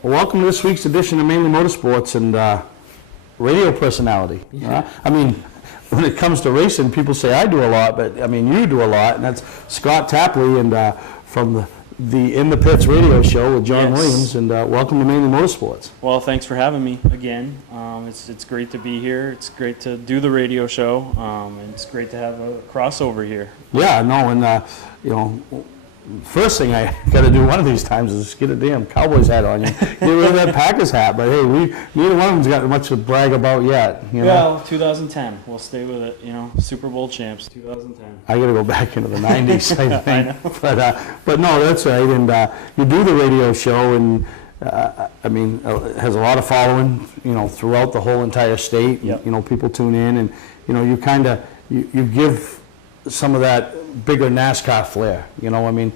Well, welcome to this week's edition of Mainely Motorsports and radio personality. Yeah. I mean, when it comes to racing, people say I do a lot, but I mean, you do a lot, and that's Scott Tapley and from the In the Pits radio show with John Williams, and welcome to Mainely Motorsports. Well, thanks for having me again. It's great to be here. It's great to do the radio show, and it's great to have a crossover here. Yeah, no, and you know, first thing I got to do one of these times is get a damn Cowboys hat on you. Get rid of that Packers hat, but hey, neither one of them's got much to brag about yet. You know? Well, 2010, we'll stay with it. You know, Super Bowl champs, 2010. I got to go back into the 90s, I think. I know. But no, that's right. And you do the radio show, and I mean, it has a lot of following, you know, throughout the whole entire state. Yep. You know, people tune in, and you know, you kind of you give some of that bigger NASCAR flair. You know, I mean,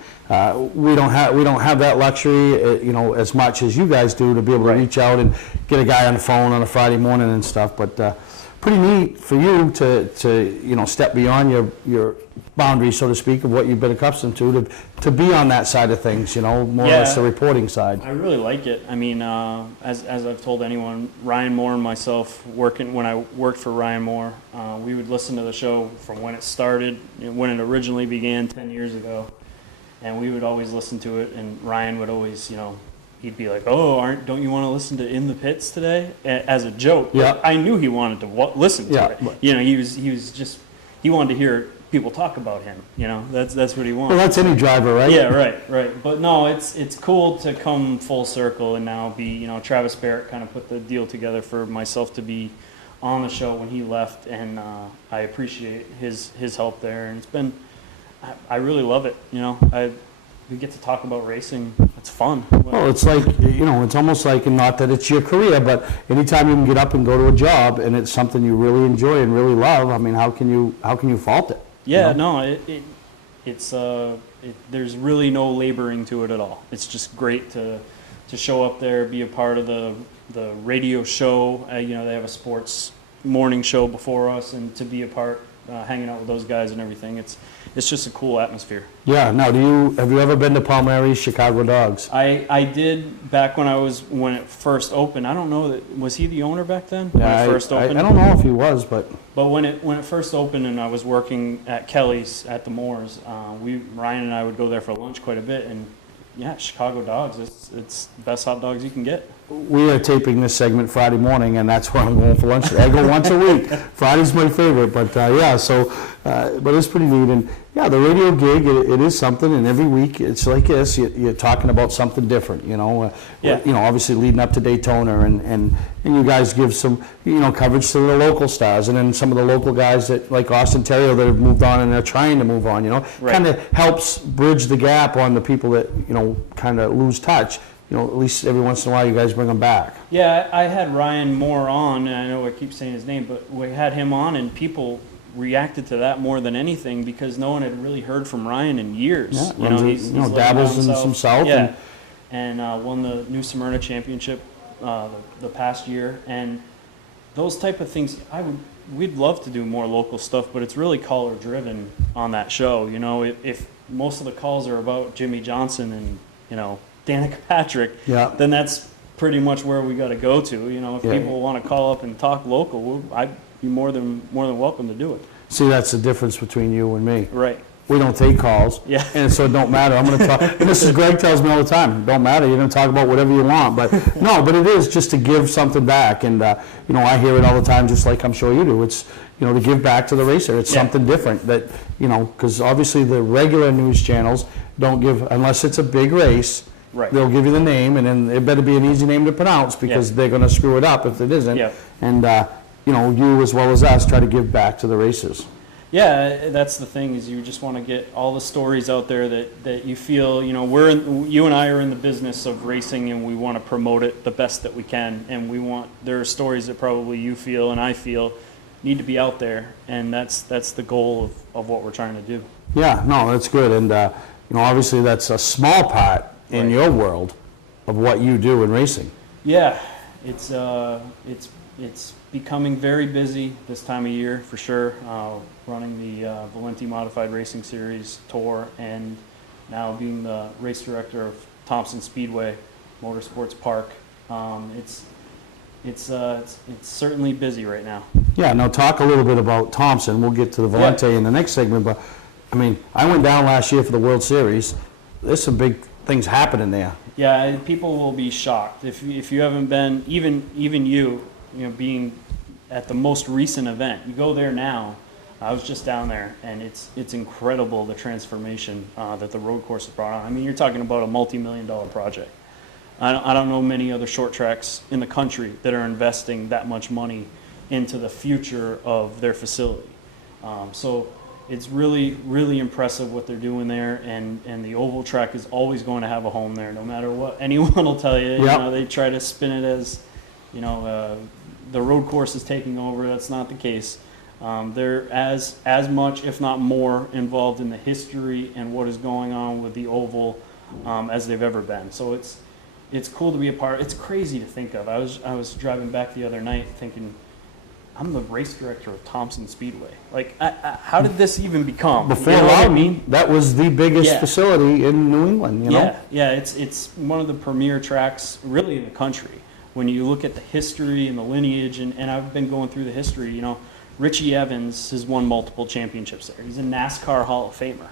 we don't have that luxury, you know, as much as you guys do to be able to reach out and get a guy on the phone on a Friday morning and stuff. But pretty neat for you to you know, step beyond your boundaries, so to speak, of what you've been accustomed to be on that side of things. You know, more or less the reporting side. I really like it. I mean, as I've told anyone, Ryan Moore and myself, when I worked for Ryan Moore, we would listen to the show from when it started, when it originally began 10 years ago, and we would always listen to it. And Ryan would always, you know, he'd be like, "Oh, don't you want to listen to In the Pits today?" As a joke. Yeah. But I knew he wanted to listen to it. You know, he wanted to hear people talk about him. You know, that's what he wanted. Well, that's any driver, right? Yeah, right. But no, it's cool to come full circle and now be, you know, Travis Barrett kind of put the deal together for myself to be on the show when he left, and I appreciate his help there, and it's been, I really love it. You know, we get to talk about racing. It's fun. Well, it's like, you know, it's almost like, not that it's your career, but anytime you can get up and go to a job and it's something you really enjoy and really love, I mean, how can you fault it? Yeah, you know? no, it's there's really no laboring to it at all. It's just great to show up there, be a part of the radio show. You know, they have a sports morning show before us, and to be a part, hanging out with those guys and everything. It's just a cool atmosphere. Yeah. Now, have you ever been to Palmieri's Chicago Dogs? I did back when it first opened. I don't know was he the owner back then? Yeah, when it first opened? I don't know if he was, but when it first opened and I was working at Kelly's at the Moores, Ryan and I would go there for lunch quite a bit, and yeah, Chicago Dogs, it's the best hot dogs you can get. We are taping this segment Friday morning, and that's where I'm going for lunch. I go once a week. Friday's my favorite, but yeah, so, but it's pretty neat. And yeah, the radio gig, it is something, and every week it's like this, you're talking about something different, you know. You know, obviously leading up to Daytona, and you guys give some, you know, coverage to the local stars, and then some of the local guys that, like Austin Terrio, that have moved on and they're trying to move on, you know. Kind of helps bridge the gap on the people that, you know, kind of lose touch. You know, at least every once in a while you guys bring them back. Yeah, I had Ryan Moore on, and I know I keep saying his name, but we had him on, and people reacted to that more than anything because no one had really heard from Ryan in years. Yeah, you know, he's dabbles in some South. Yeah, and won the New Smyrna Championship the past year, and those type of things. We'd love to do more local stuff, but it's really caller driven on that show. You know, if most of the calls are about Jimmy Johnson and, you know, Danica Patrick, then that's pretty much where we got to go to. You know, if people want to call up and talk local, I'd be more than welcome to do it. See, that's the difference between you and me. Right. We don't take calls, and so it don't matter. I'm going to talk. And Mrs. Greg tells me all the time, "Don't matter. You're going to talk about whatever you want." But no, but it is just to give something back, and you know, I hear it all the time, just like I'm sure you do. It's, you know, to give back to the racer. It's something different that, you know, because obviously the regular news channels don't give, unless it's a big race. Right. They'll give you the name, and then it better be an easy name to pronounce because they're going to screw it up if it isn't. And you know, you as well as us try to give back to the racers. Yeah, that's the thing, is you just want to get all the stories out there that you feel, you know, you and I are in the business of racing, and we want to promote it the best that we can, and there are stories that probably you feel and I feel need to be out there, and that's the goal of what we're trying to do. Yeah, no, that's good, and you know, obviously that's a small part in your world of what you do in racing. Yeah, it's becoming very busy this time of year for sure. Running the Valenti Modified Racing Series Tour, and now being the race director of Thompson Speedway. Motorsports Park. It's certainly busy right now. Yeah, now talk a little bit about Thompson. We'll get to the Volante in the next segment, but I mean, I went down last year for the World Series. There's some big things happening there. Yeah, people will be shocked if you haven't been, even you know, being at the most recent event. You go there now. I was just down there, and it's incredible the transformation that the road course has brought on. I mean, you're talking about a multi-million-dollar project. I don't know many other short tracks in the country that are investing that much money into the future of their facility. So it's really, really impressive what they're doing there, and the oval track is always going to have a home there, no matter what anyone will tell you. You know, they try to spin it as, you know, the road course is taking over. That's not the case. They're as much, if not more, involved in the history and what is going on with the oval as they've ever been. So it's cool to be a part. It's crazy to think of. I was driving back the other night thinking, I'm the race director of Thompson Speedway. Like, how did this even become? Before long, that was the biggest facility in New England, you know? Yeah, it's one of the premier tracks really in the country. When you look at the history and the lineage, and I've been going through the history, you know, Richie Evans has won multiple championships there. He's a NASCAR Hall of Famer.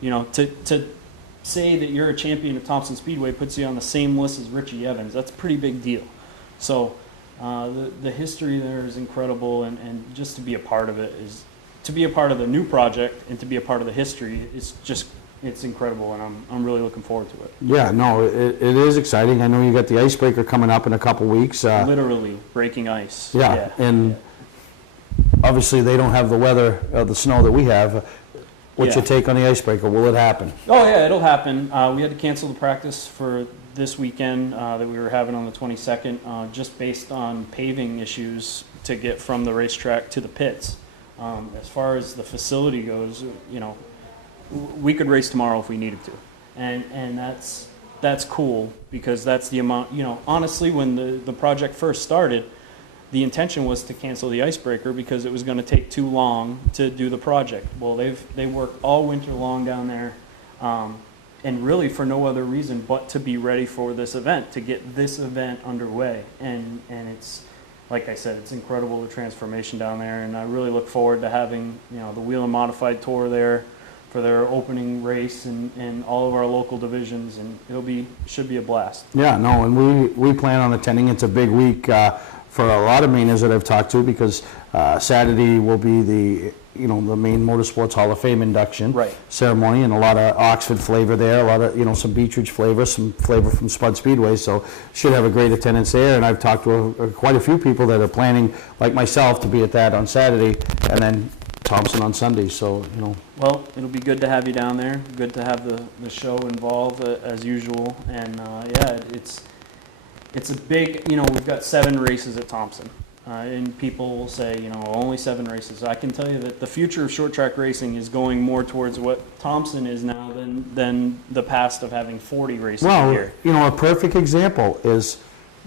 You know, to say that you're a champion of Thompson Speedway puts you on the same list as Richie Evans. That's a pretty big deal. So the history there is incredible, and just to be a part of it is, to be a part of the new project and to be a part of the history, it's incredible, and I'm really looking forward to it. Yeah, no, it is exciting. I know you got the icebreaker coming up in a couple weeks. Literally breaking ice. Yeah, and obviously they don't have the weather, the snow that we have. What's your take on the icebreaker? Will it happen? Oh yeah, it'll happen. We had to cancel the practice for this weekend that we were having on the 22nd, just based on paving issues to get from the racetrack to the pits. As far as the facility goes, you know, we could race tomorrow if we needed to, and that's cool, because that's the amount. You know, honestly, when the project first started, the intention was to cancel the icebreaker because it was going to take too long to do the project. Well, they worked all winter long down there, and really for no other reason but to be ready for this event, to get this event underway. And it's, like I said, it's incredible, the transformation down there, and I really look forward to having, you know, the Wheel and Modified Tour there for their opening race and all of our local divisions, and should be a blast. Yeah, no, and we plan on attending. It's a big week for a lot of Mainers that I've talked to, because Saturday will be the Maine Motorsports Hall of Fame induction ceremony, and a lot of Oxford flavor there, a lot of some Beechridge flavor, some flavor from Spud Speedway, so should have a great attendance there. And I've talked to quite a few people that are planning, like myself, to be at that on Saturday, and then Thompson on Sunday. So well, it'll be good to have you down there. Good to have the show involved as usual, and yeah, it's a big, we've got 7 races at Thompson. And people will say, only 7 races. I can tell you that the future of short track racing is going more towards what Thompson is now than the past of having 40 races a year. A perfect example is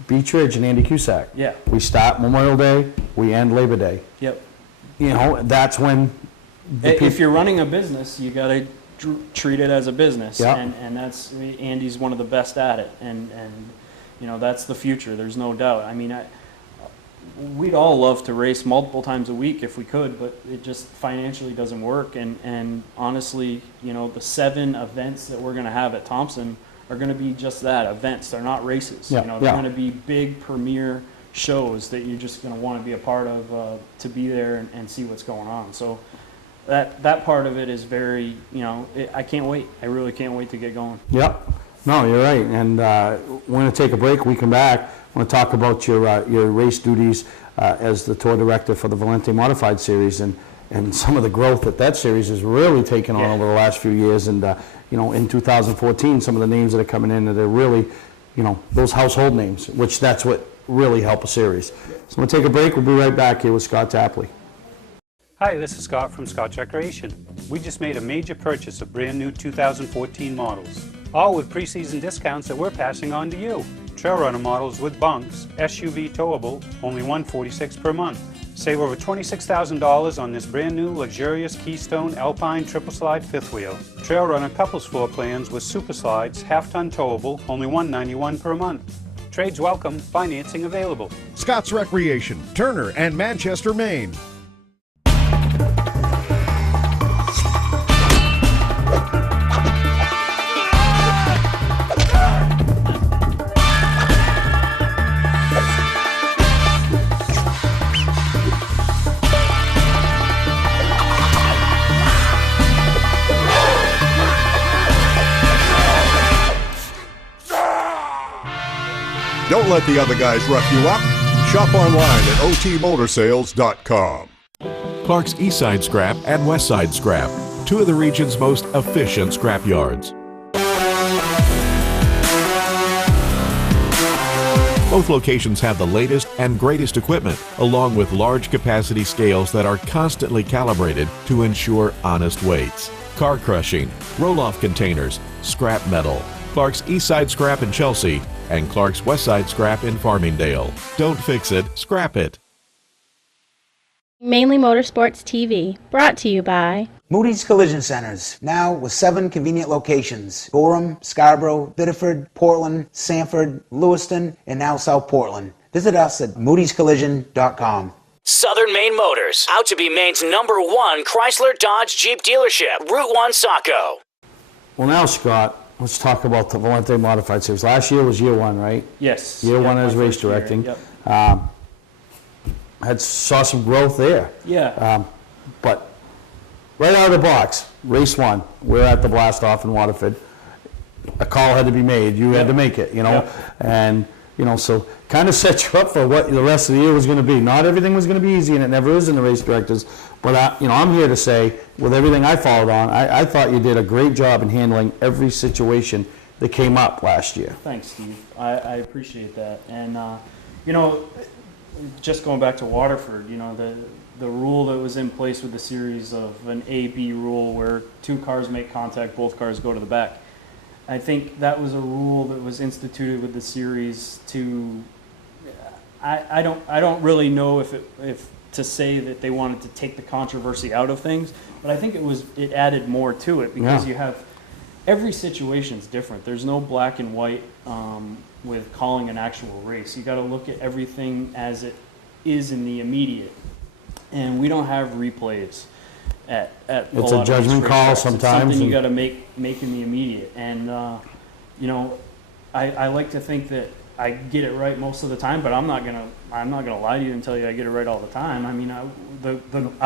Beechridge and Andy Cusack. Yeah. We start Memorial Day, we end Labor Day. Yep. That's when... If you're running a business, you got to treat it as a business. Yep. And that's, Andy's one of the best at it. And that's the future, there's no doubt. I mean, we'd all love to race multiple times a week if we could, but it just financially doesn't work. And honestly, the 7 events that we're going to have at Thompson are going to be just that, events. They're not races. Yeah, they're going to be big premier shows that you're just going to want to be a part of, to be there and see what's going on. So that part of it is very, I can't wait. I really can't wait to get going. Yep. No, you're right. And we're going to take a break. We come back. I want to talk about your race duties as the tour director for the Volante Modified Series, and some of the growth that series has really taken on over the last few years. And in 2014, some of the names that are coming in that are really, those household names, which that's what really help a series. So I'm going to take a break. We'll be right back here with Scott Tapley. Hi, this is Scott from Scott Recreation. We just made a major purchase of brand new 2014 models, all with pre-season discounts that we're passing on to you. Trail Runner models with bunks, SUV towable, only $146 per month. Save over $26,000 on this brand new luxurious Keystone Alpine triple slide fifth wheel. Trail Runner couples floor plans with super slides, half-ton towable, only $191 per month. Trades welcome, financing available. Scott's Recreation, Turner and Manchester, Maine. Don't let the other guys rough you up. Shop online at otmotorsales.com. Clark's Eastside Scrap and Westside Scrap, two of the region's most efficient scrap yards. Both locations have the latest and greatest equipment, along with large capacity scales that are constantly calibrated to ensure honest weights. Car crushing, roll-off containers, scrap metal. Clark's Eastside Scrap in Chelsea and Clark's Westside Scrap in Farmingdale. Don't fix it, scrap it. Mainely Motorsports TV, brought to you by Moody's Collision Centers, now with 7 convenient locations: Gorham, Scarborough, Biddeford, Portland, Sanford, Lewiston, and now South Portland. Visit us at moodyscollision.com. Southern Maine Motors, out to be Maine's #1 Chrysler Dodge Jeep dealership, Route 1 Saco. Well, now, Scott, let's talk about the Valente Modified Series. Last year was year 1, right? Yes. Year Yep, 1 as my race first year, directing. Yep. Saw some growth there. Yeah. But right out of the box, race 1, we're at the blast off in Waterford. A call had to be made. You had to make it, you know. Yep. And, you know, so kind of set you up for what the rest of the year was going to be. Not everything was going to be easy, and it never is in the race directors. But, I'm here to say, with everything I followed on, I thought you did a great job in handling every situation that came up last year. Thanks, Steve. I appreciate that. And, just going back to Waterford, the rule that was in place with the series of an A-B rule where 2 cars make contact, both cars go to the back. I think that was a rule that was instituted with the series to, I don't really know if to say that they wanted to take the controversy out of things, but I think it added more to it because you have, every situation's different. There's no black and white with calling an actual race. You got to look at everything as it is in the immediate, and we don't have replays at It's a judgment call sometimes. It's something you got to make in the immediate, and I like to think that I get it right most of the time, but I'm not gonna lie to you and tell you I get it right all the time. I mean, I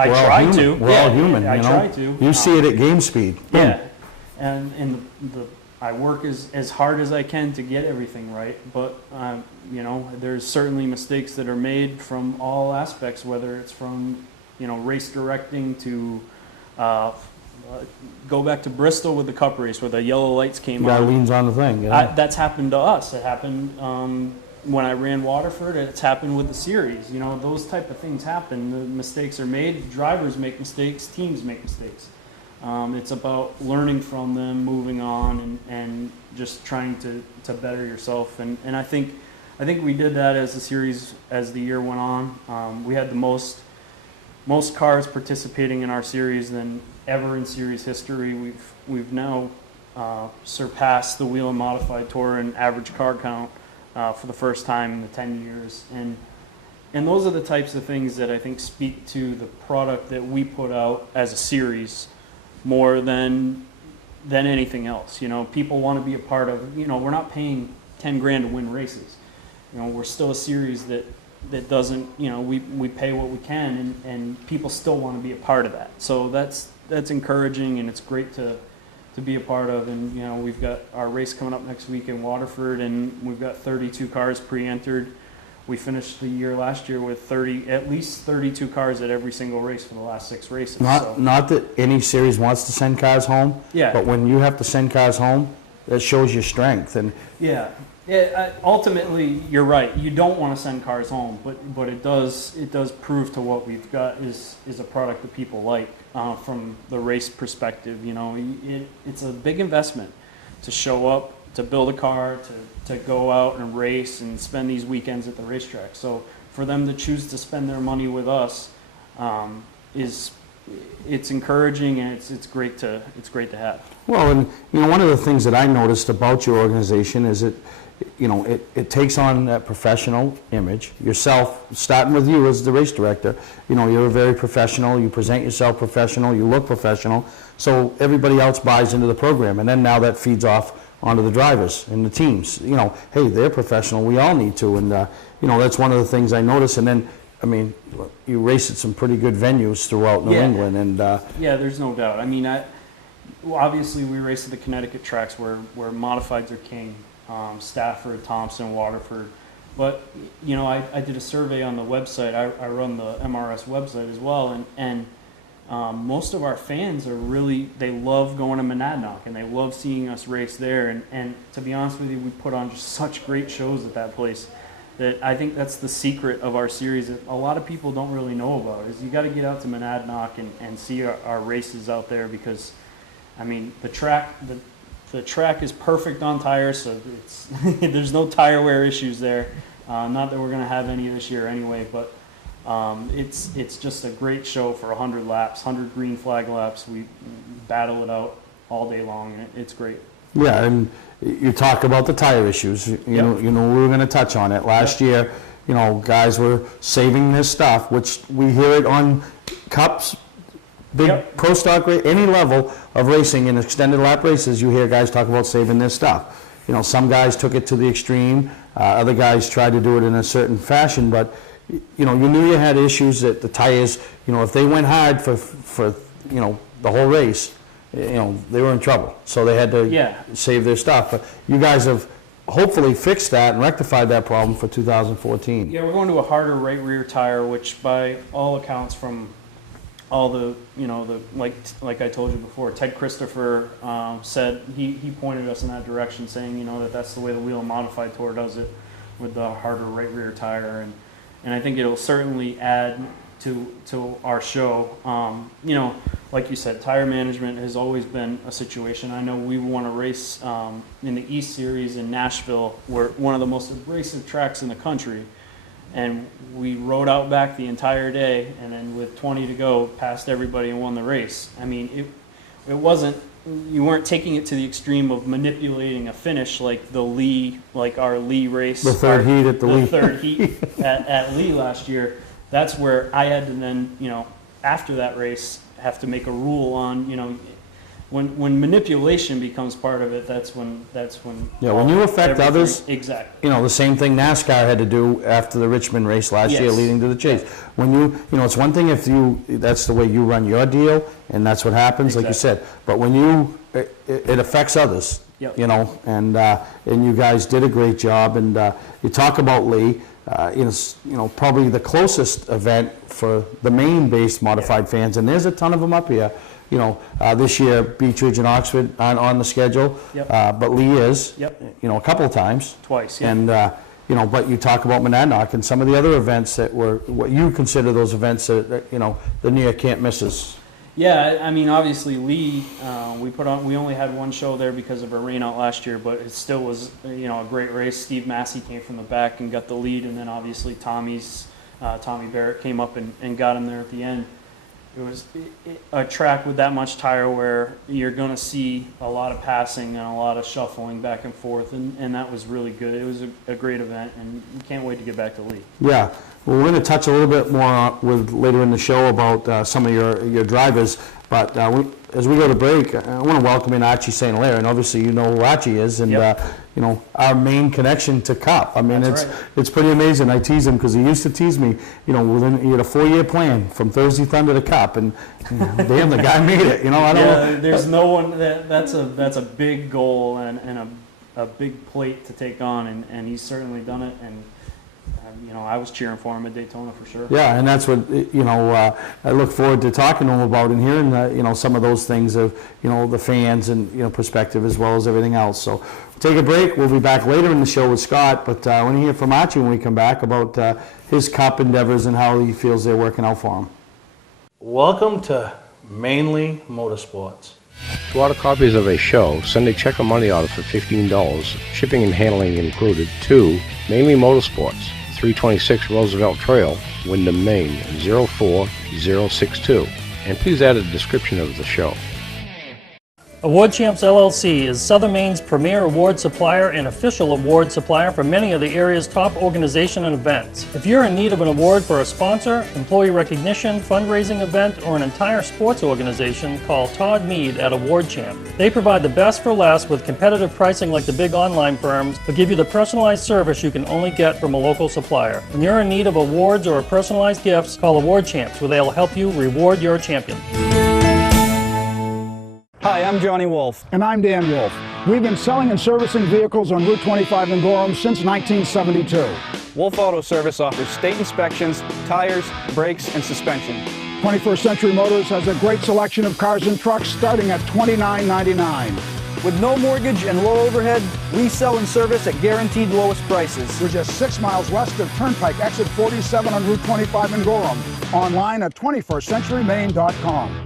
try to. We're all human. I try to. You see it at game speed. Yeah, and I work as hard as I can to get everything right, but there's certainly mistakes that are made from all aspects, whether it's from race directing to go back to Bristol with the Cup race where the yellow lights came on. Guy leans on the thing. Yeah. That's happened to us. It happened when I ran Waterford. It's happened with the series. Those type of things happen. The mistakes are made. Drivers make mistakes. Teams make mistakes. It's about learning from them, moving on, and just trying to better yourself. And I think we did that as the year went on. We had the most cars participating in our series than ever in series history. We've now surpassed the Wheel and Modified Tour in average car count for the first time in the 10 years. And those are the types of things that I think speak to the product that we put out as a series more than anything else. People want to be a part of, we're not paying 10 grand to win races. We're still a series that doesn't, we pay what we can, and people still want to be a part of that. So that's encouraging, and it's great to be a part of. And we've got our race coming up next week in Waterford, and we've got 32 cars pre-entered. We finished the year last year with at least 32 cars at every single race for the last 6 races. Not that any series wants to send cars home, but when you have to send cars home, that shows your strength. And ultimately, you're right. You don't want to send cars home, but it does prove to what we've got is a product that people like from the race perspective. It's a big investment to show up, to build a car, to go out and race and spend these weekends at the racetrack. So for them to choose to spend their money with us it's encouraging, and it's great to have. Well, and one of the things that I noticed about your organization is it takes on that professional image. Yourself, starting with you as the race director, you're very professional. You present yourself professional. You look professional. So everybody else buys into the program, and then now that feeds off onto the drivers and the teams. Hey, they're professional. We all need to, and that's one of the things I noticed. And then, you race at some pretty good venues throughout New England, and yeah, there's no doubt. Obviously we race at the Connecticut tracks where modifieds are king, Stafford, Thompson, Waterford. But I did a survey on the website. I run the MRS website as well, and most of our fans they love going to Monadnock, and they love seeing us race there. And to be honest with you, we put on just such great shows at that place that I think that's the secret of our series that a lot of people don't really know about, is you got to get out to Monadnock and see our races out there, because the track is perfect on tires, so there's no tire wear issues there. Not that we're going to have any this year anyway, but it's just a great show for 100 laps, 100 green flag laps. We battle it out all day long, and it's great. Yeah, and you talk about the tire issues. We were going to touch on it. Last year, guys were saving their stuff, which we hear it on cups, big pro stock, any level of racing in extended lap races. You hear guys talk about saving their stuff. Some guys took it to the extreme. Other guys tried to do it in a certain fashion, but you knew you had issues that the tires, if they went hard for the whole race, they were in trouble. So they had to save their stuff. But you guys have hopefully fixed that and rectified that problem for 2014. Yeah, we're going to a harder right rear tire, which by all accounts from all the, like I told you before, Ted Christopher said, he pointed us in that direction, saying, that's the way the Wheel Modified Tour does it, with the harder right rear tire. And I think it'll certainly add to our show. Like you said, tire management has always been a situation. I know we won a race in the East Series in Nashville, where one of the most abrasive tracks in the country, and we rode out back the entire day, and then with 20 to go, passed everybody and won the race. It wasn't, you weren't taking it to the extreme of manipulating a finish like our Lee race. The third heat at the Lee. The third heat at Lee last year. That's where I had to then, after that race, have to make a rule on, when manipulation becomes part of it, that's when when you affect others, exactly. The same thing NASCAR had to do after the Richmond race last year, leading to the chase. When it's one thing if that's the way you run your deal, and that's what happens, like you said. But when it affects others, and you guys did a great job. And you talk about Lee. Probably the closest event for the Maine-based modified fans, and there's a ton of them up here. This year Beech Ridge and Oxford aren't on the schedule, but Lee is. A couple of times. Twice. And but you talk about Monadnock and some of the other events that were what you consider those events that the near can't misses. Yeah, obviously Lee, we only had one show there because of a rain out last year, but it still was, a great race. Steve Massey came from the back and got the lead, and then obviously Tommy Barrett came up and got him there at the end. It was a track with that much tire wear. You're going to see a lot of passing and a lot of shuffling back and forth, and that was really good. It was a great event, and we can't wait to get back to Lee. Yeah. Well, we're going to touch a little bit more later in the show about some of your drivers, but as we go to break, I want to welcome in Archie St Hilaire, and obviously you know who Archie is, and our main connection to Cup. It's pretty amazing. I tease him because he used to tease me. He had a 4-year plan from Thursday Thunder to Cup, and damn, the guy made it. There's no one that's a big goal and a big plate to take on, and he's certainly done it. And I was cheering for him at Daytona for sure. Yeah, and that's what I look forward to talking to him about and hearing some of those things of the fans and perspective as well as everything else. So we'll take a break. We'll be back later in the show with Scott, but I want to hear from Archie when we come back about his Cup endeavors and how he feels they're working out for him. Welcome to Mainely Motorsports. To order copies of a show, send a check or money order for $15, shipping and handling included, to Mainely Motorsports, 326 Roosevelt Trail, Windham, Maine 04062. And please add a description of the show. Award Champs LLC is Southern Maine's premier award supplier and official award supplier for many of the area's top organizations and events. If you're in need of an award for a sponsor, employee recognition, fundraising event, or an entire sports organization, call Todd Mead at Award Champ. They provide the best for less with competitive pricing like the big online firms, but give you the personalized service you can only get from a local supplier. When you're in need of awards or personalized gifts, call Award Champs, where they'll help you reward your champion. Hi, I'm Johnny Wolf. And I'm Dan Wolf. We've been selling and servicing vehicles on Route 25 in Gorham since 1972. Wolf Auto Service offers state inspections, tires, brakes, and suspension. 21st Century Motors has a great selection of cars and trucks starting at $29.99. With no mortgage and low overhead, we sell and service at guaranteed lowest prices. We're just 6 miles west of Turnpike, exit 47 on Route 25 in Gorham. Online at 21stcenturymaine.com.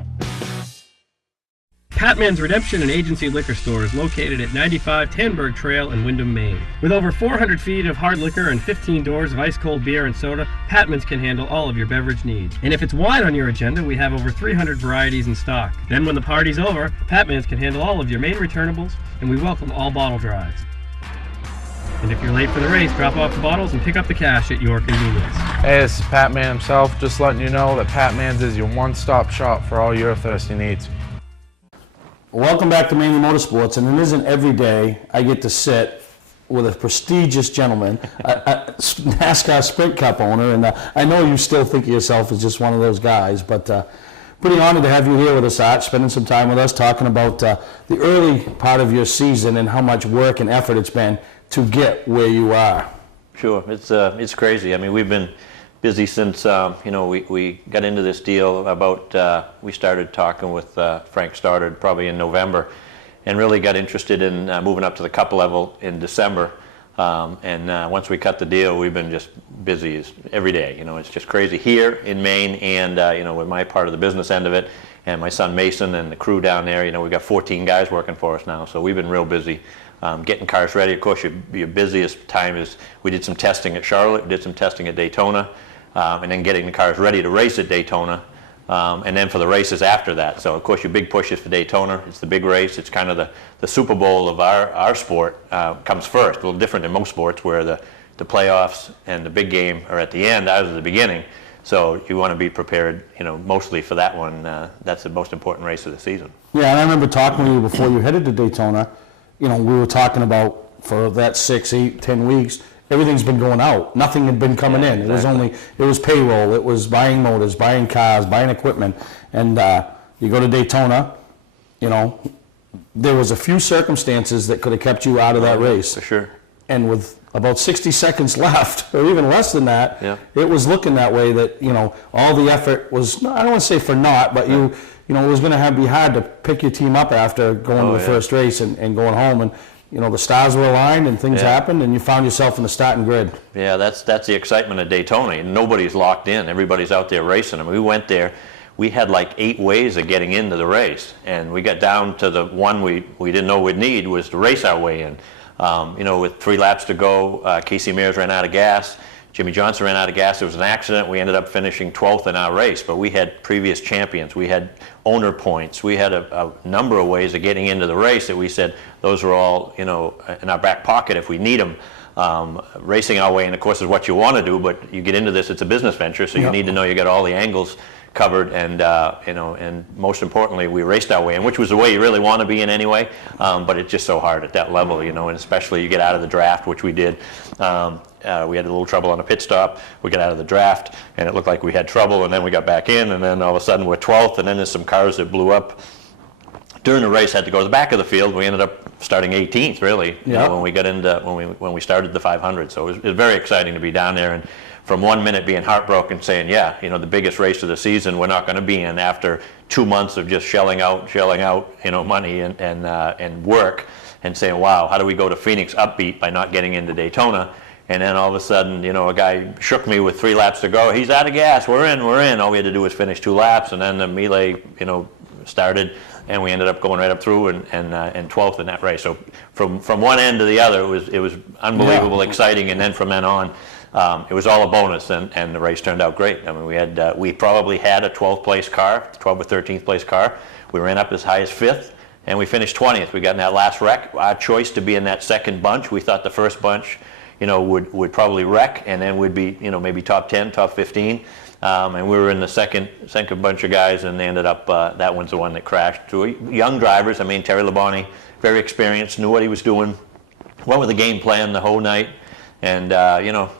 Patman's Redemption and Agency Liquor Store is located at 95 Tanberg Trail in Windham, Maine. With over 400 feet of hard liquor and 15 doors of ice-cold beer and soda, Patman's can handle all of your beverage needs. And if it's wine on your agenda, we have over 300 varieties in stock. Then when the party's over, Patman's can handle all of your Maine returnables, and we welcome all bottle drives. And if you're late for the race, drop off the bottles and pick up the cash at your convenience. Hey, this is Pat Man himself, just letting you know that Pat Man's is your one-stop shop for all your thirsty needs. Welcome back to Mainely Motorsports, and it isn't every day I get to sit with a prestigious gentleman, a NASCAR Sprint Cup owner, and I know you still think of yourself as just one of those guys, but pretty honored to have you here with us, Arch, spending some time with us, talking about the early part of your season and how much work and effort it's been to get where you are. Sure, it's crazy. I mean, we've been busy since we got into this deal about we started talking with Frank Stoddard probably in November, and really got interested in moving up to the Cup level in December. And once we cut the deal, we've been just busy every day. You know, it's just crazy here in Maine, and with my part of the business end of it, and my son Mason and the crew down there. You know, we've got 14 guys working for us now, so we've been real busy. Getting cars ready. Of course, your busiest time is we did some testing at Charlotte, we did some testing at Daytona, and then getting the cars ready to race at Daytona, and then for the races after that. So of course your big push is for Daytona. It's the big race. It's kind of the Super Bowl of our sport. Comes first. A little different than most sports where the playoffs and the big game are at the end. Ours is the beginning. So you want to be prepared, mostly for that one. That's the most important race of the season. Yeah, and I remember talking to you before you headed to Daytona. We were talking about for that 6, 8, 10 weeks, everything's been going out. Nothing had been coming in. Exactly. It was payroll, it was buying motors, buying cars, buying equipment. And you go to Daytona, there was a few circumstances that could have kept you out of that race. For sure. And with about 60 seconds left, or even less than that, it was looking that way that, all the effort was, I don't want to say for naught, but it was going to be hard to pick your team up after going to the first race and going home. And, the stars were aligned and things happened, and you found yourself in the starting grid. Yeah, that's the excitement of Daytona. Nobody's locked in. Everybody's out there racing. I mean, we went there. We had like 8 ways of getting into the race, and we got down to the one we didn't know we'd need was to race our way in. With 3 laps to go, Casey Mears ran out of gas. Jimmy Johnson ran out of gas. There was an accident. We ended up finishing 12th in our race, but we had previous champions. We had owner points. We had a number of ways of getting into the race that we said those are all, in our back pocket if we need them. Racing our way in, of course, is what you want to do, but you get into this, it's a business venture, so you need to know you got all the angles covered, and and most importantly, we raced our way in, which was the way you really want to be in anyway. But it's just so hard at that level, and especially you get out of the draft, which we did. We had a little trouble on a pit stop. We got out of the draft, and it looked like we had trouble, and then we got back in, and then all of a sudden we're 12th, and then there's some cars that blew up. During the race, had to go to the back of the field. We ended up starting 18th, really, when we got into when we started the 500. So it was very exciting to be down there, and from 1 minute being heartbroken, saying, the biggest race of the season we're not going to be in after 2 months of just shelling out, money and work, and saying, wow, how do we go to Phoenix upbeat by not getting into Daytona? And then all of a sudden, a guy shook me with 3 laps to go. He's out of gas. We're in. All we had to do was finish 2 laps, and then the melee, started, and we ended up going right up through and 12th in that race. So from one end to the other, it was unbelievable, exciting, and then from then on, it was all a bonus, and the race turned out great. I mean, we probably had a 12th place car, 12th or 13th place car. We ran up as high as 5th, and we finished 20th. We got in that last wreck. Our choice to be in that second bunch, we thought the first bunch, would probably wreck, and then we'd be, maybe top 10, top 15. And we were in the second bunch of guys, and they ended up, that one's the one that crashed. Two young drivers, I mean, Terry Labonte, very experienced, knew what he was doing, went with the game plan the whole night, and,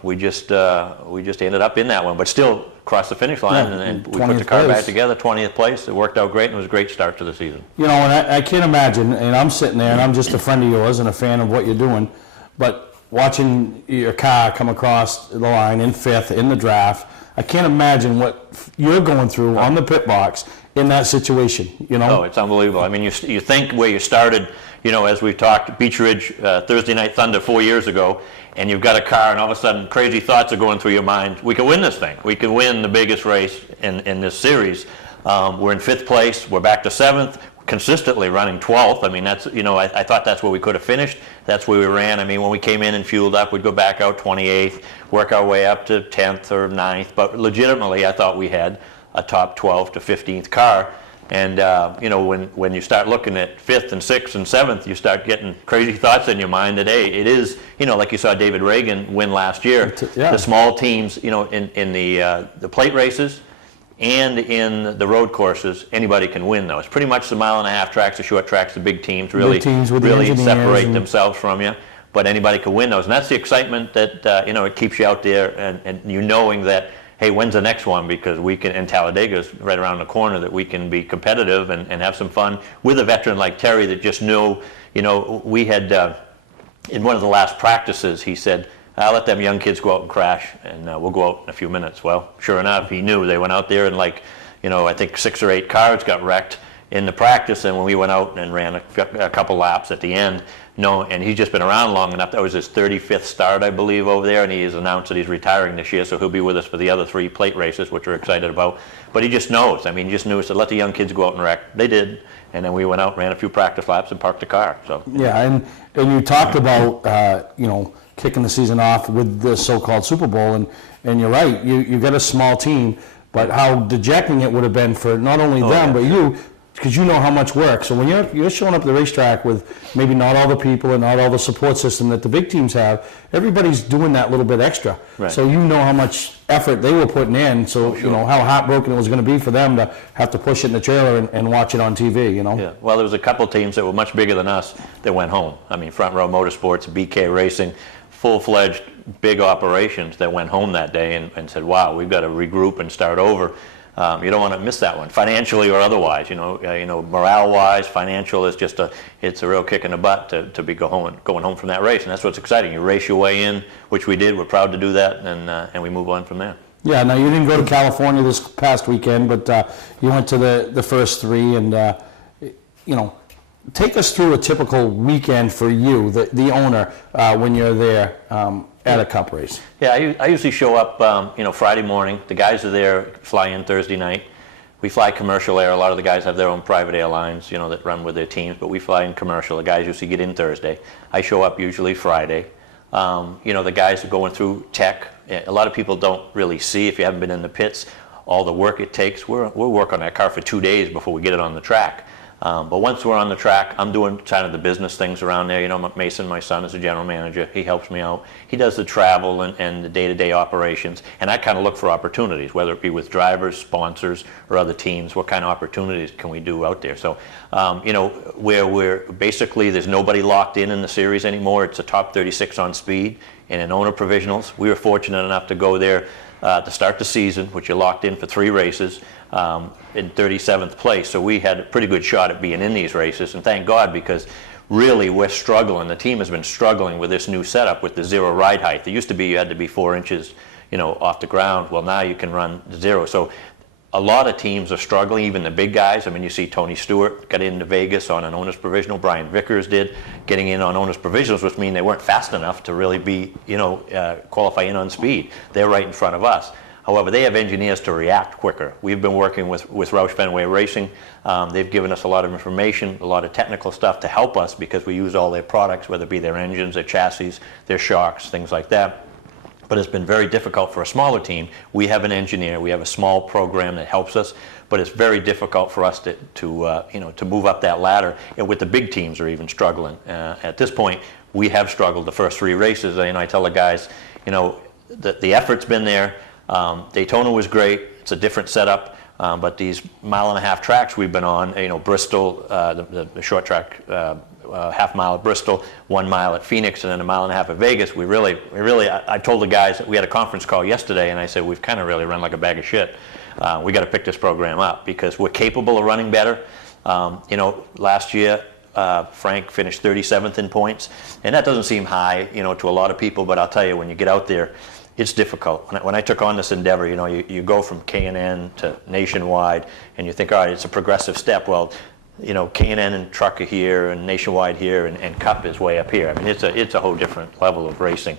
we just ended up in that one, but still crossed the finish line, and we put the car back together, 20th place. It worked out great, and it was a great start to the season. And I can't imagine, and I'm sitting there, and I'm just a friend of yours and a fan of what you're doing, but watching your car come across the line in 5th in the draft, I can't imagine what you're going through on the pit box in that situation, Oh, it's unbelievable. I mean, you think where you started, as we talked, Beach Ridge, Thursday Night Thunder 4 years ago, and you've got a car, and all of a sudden crazy thoughts are going through your mind. We can win this thing. We can win the biggest race in this series. We're in 5th place. We're back to 7th. Consistently running 12th. I mean, that's, I thought that's where we could have finished. That's where we ran. I mean, when we came in and fueled up, we'd go back out 28th, work our way up to 10th or 9th. But legitimately, I thought we had a top 12th to 15th car. And, when you start looking at 5th and 6th and 7th, you start getting crazy thoughts in your mind that, hey, it is, like you saw David Reagan win last year. The small teams, in the plate races, and in the road courses, anybody can win those. Pretty much the mile-and-a-half tracks, the short tracks, the big teams really separate themselves from you. But anybody can win those, and that's the excitement that it keeps you out there, and you knowing that, hey, when's the next one? Because we can, and Talladega's right around the corner, that we can be competitive and have some fun with a veteran like Terry that just knew. We had in one of the last practices, he said, I'll let them young kids go out and crash, and we'll go out in a few minutes. Well, sure enough, he knew. They went out there, and I think 6 or 8 cars got wrecked in the practice, and when we went out and ran a couple laps at the end, and he's just been around long enough. That was his 35th start, I believe, over there, and he has announced that he's retiring this year, so he'll be with us for the other 3 plate races, which we're excited about. But he just knows. I mean, he just knew. He said, let the young kids go out and wreck. They did, and then we went out, ran a few practice laps, and parked the car. So yeah, and you talked about, kicking the season off with the so-called Super Bowl, and you're right, you got a small team, but how dejecting it would have been for not only them, but you, because you know how much work. So when you're showing up at the racetrack with maybe not all the people and not all the support system that the big teams have, everybody's doing that little bit extra. Right. So you know how much effort they were putting in, so how heartbroken it was going to be for them to have to push it in the trailer and watch it on TV, Yeah, well, there was a couple teams that were much bigger than us that went home. I mean, Front Row Motorsports, BK Racing, full-fledged big operations that went home that day and said, wow, we've got to regroup and start over. You don't want to miss that one, financially or otherwise. Morale-wise, financial is just it's a real kick in the butt to be going home from that race, and that's what's exciting. You race your way in, which we did. We're proud to do that, and we move on from there. Yeah, now you didn't go to California this past weekend, but you went to the first 3, and take us through a typical weekend for you, the owner, when you're there at a Cup race. Yeah, I usually show up, Friday morning. The guys are there, fly in Thursday night. We fly commercial air. A lot of the guys have their own private airlines, that run with their teams, but we fly in commercial. The guys usually get in Thursday. I show up usually Friday. The guys are going through tech. A lot of people don't really see, if you haven't been in the pits, all the work it takes. We'll work on that car for 2 days before we get it on the track. But once we're on the track, I'm doing kind of the business things around there. Mason, my son, is a general manager. He helps me out. He does the travel and the day-to-day operations. And I kind of look for opportunities, whether it be with drivers, sponsors, or other teams. What kind of opportunities can we do out there? So, where we're basically, there's nobody locked in the series anymore. It's a top 36 on speed and in owner provisionals. We were fortunate enough to go there to start the season, which you're locked in for 3 races. In 37th place, so we had a pretty good shot at being in these races, and thank God, because really we're struggling. The team has been struggling with this new setup with the 0 ride height. It used to be you had to be 4 inches, off the ground. Well, now you can run 0. So a lot of teams are struggling, even the big guys. I mean, you see Tony Stewart got into Vegas on an owner's provisional. Brian Vickers did, getting in on owner's provisionals, which mean they weren't fast enough to really be, qualify in on speed. They're right in front of us. However, they have engineers to react quicker. We've been working with Roush Fenway Racing. They've given us a lot of information, a lot of technical stuff to help us, because we use all their products, whether it be their engines, their chassis, their shocks, things like that. but it's been very difficult for a smaller team. We have an engineer, we have a small program that helps us, but it's very difficult for us to move up that ladder. And with the big teams are even struggling. At this point, we have struggled the first 3 races. I tell the guys, the effort's been there. Daytona was great. It's a different setup. But these 1.5-mile tracks we've been on, Bristol, the short track, half mile at Bristol, 1 mile at Phoenix, and then 1.5 miles at Vegas. We really, I told the guys that we had a conference call yesterday, and I said, we've kind of really run like a bag of shit. We got to pick this program up because we're capable of running better. Last year, Frank finished 37th in points, and that doesn't seem high, to a lot of people, but I'll tell you, when you get out there, it's difficult. When I took on this endeavor, you go from K&N to Nationwide, and you think, all right, it's a progressive step. Well, K&N and Truck are here, and Nationwide here, and Cup is way up here. I mean, it's a whole different level of racing.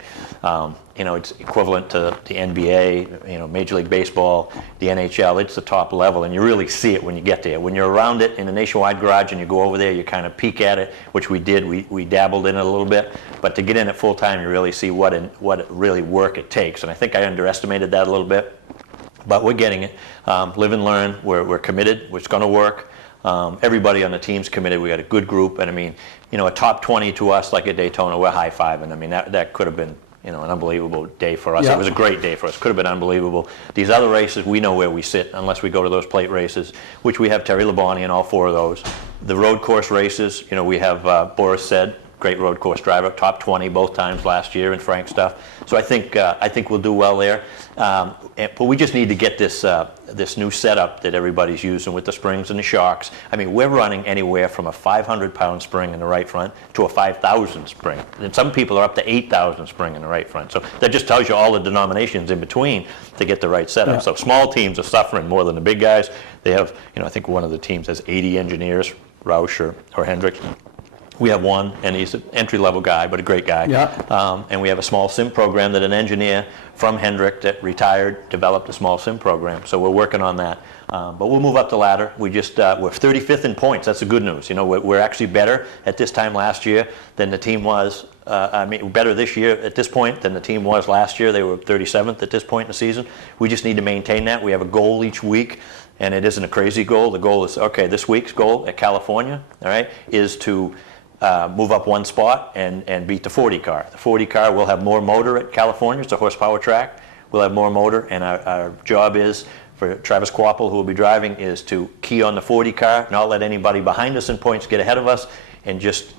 It's equivalent to the NBA, Major League Baseball, the NHL. It's the top level, and you really see it when you get there. When you're around it in a Nationwide garage and you go over there, you kind of peek at it, which we did. We dabbled in it a little bit, but to get in it full time, you really see what really work it takes. And I think I underestimated that a little bit, but we're getting it. Live and learn. We're committed. It's going to work. Everybody on the team's committed. We got a good group, and I mean, a top 20 to us, like at Daytona, we're high-fiving. I mean, that could have been, an unbelievable day for us. Yeah. It was a great day for us. Could have been unbelievable. These other races, we know where we sit unless we go to those plate races, which we have Terry Labonte in all 4 of those. The road course races, we have Boris said, great road course driver, top 20 both times last year in Frank stuff. So I think we'll do well there. But we just need to get this new setup that everybody's using with the springs and the shocks. I mean, we're running anywhere from a 500-pound spring in the right front to a 5,000 spring. And some people are up to 8,000 spring in the right front. So that just tells you all the denominations in between to get the right setup. Yeah. So small teams are suffering more than the big guys. They have, I think one of the teams has 80 engineers, Roush or Hendrick. We have one, and he's an entry-level guy, but a great guy. Yeah. And we have a small sim program that an engineer from Hendrick that retired developed a small sim program. So we're working on that. But we'll move up the ladder. We're 35th in points. That's the good news. We're actually better at this time last year than the team was. Better this year at this point than the team was last year. They were 37th at this point in the season. We just need to maintain that. We have a goal each week, and it isn't a crazy goal. The goal is, okay, this week's goal at California, all right, is to move up 1 spot and beat the 40 car. The 40 car will have more motor at California. It's a horsepower track. We'll have more motor, and our job is, for Travis Quapple, who will be driving, is to key on the 40 car, not let anybody behind us in points get ahead of us, and just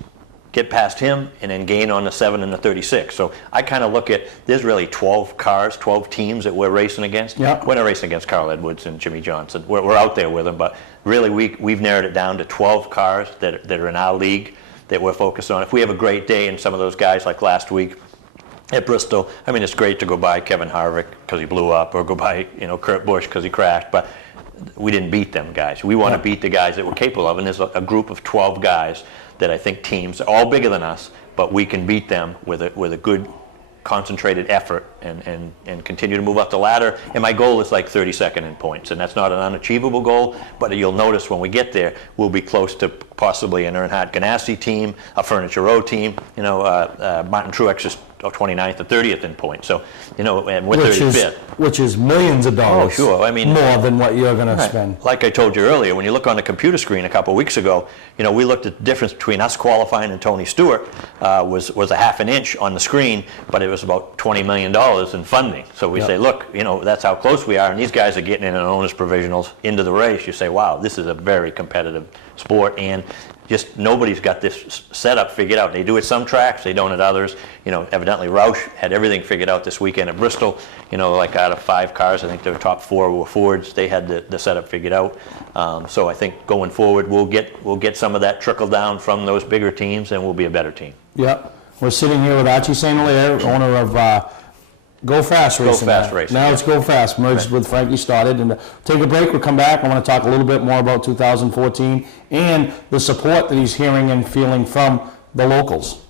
get past him and then gain on the 7 and the 36. So I kind of look at, there's really 12 cars, 12 teams that we're racing against. Yep. We're not racing against Carl Edwards and Jimmy Johnson. We're out there with them, but really we've narrowed it down to 12 cars that are in our league that we're focused on. If we have a great day, and some of those guys like last week at Bristol, I mean, it's great to go by Kevin Harvick because he blew up, or go by Kurt Busch because he crashed, but we didn't beat them guys. We want to beat the guys that we're capable of, and there's a group of 12 guys that I think teams, all bigger than us, but we can beat them with a good concentrated effort and continue to move up the ladder. And my goal is like 32nd in points, and that's not an unachievable goal, but you'll notice when we get there, we'll be close to possibly an Earnhardt Ganassi team, a Furniture Row team. Martin Truex is 29th or 30th in points. So, and we're 35th. Which is millions of dollars. Oh, sure. I mean, more than what you're going to spend. Like I told you earlier, when you look on the computer screen a couple of weeks ago, we looked at the difference between us qualifying and Tony Stewart was a half an inch on the screen, but it was about $20 million in funding. So we say, look, that's how close we are, and these guys are getting in on owner's provisionals into the race. You say, wow, this is a very competitive sport, and just nobody's got this setup figured out. They do at some tracks, they don't at others. Evidently Roush had everything figured out this weekend at Bristol. Like out of 5 cars, I think their top 4 were Fords. They had the setup figured out. So I think going forward, we'll get some of that trickle down from those bigger teams, and we'll be a better team. Yep. We're sitting here with Archie St Hilaire, owner of Go Fast Racing. Go Fast Racing. Now it's Go Fast, merged with Frankie started. And take a break, we'll come back. I want to talk a little bit more about 2014 and the support that he's hearing and feeling from the locals.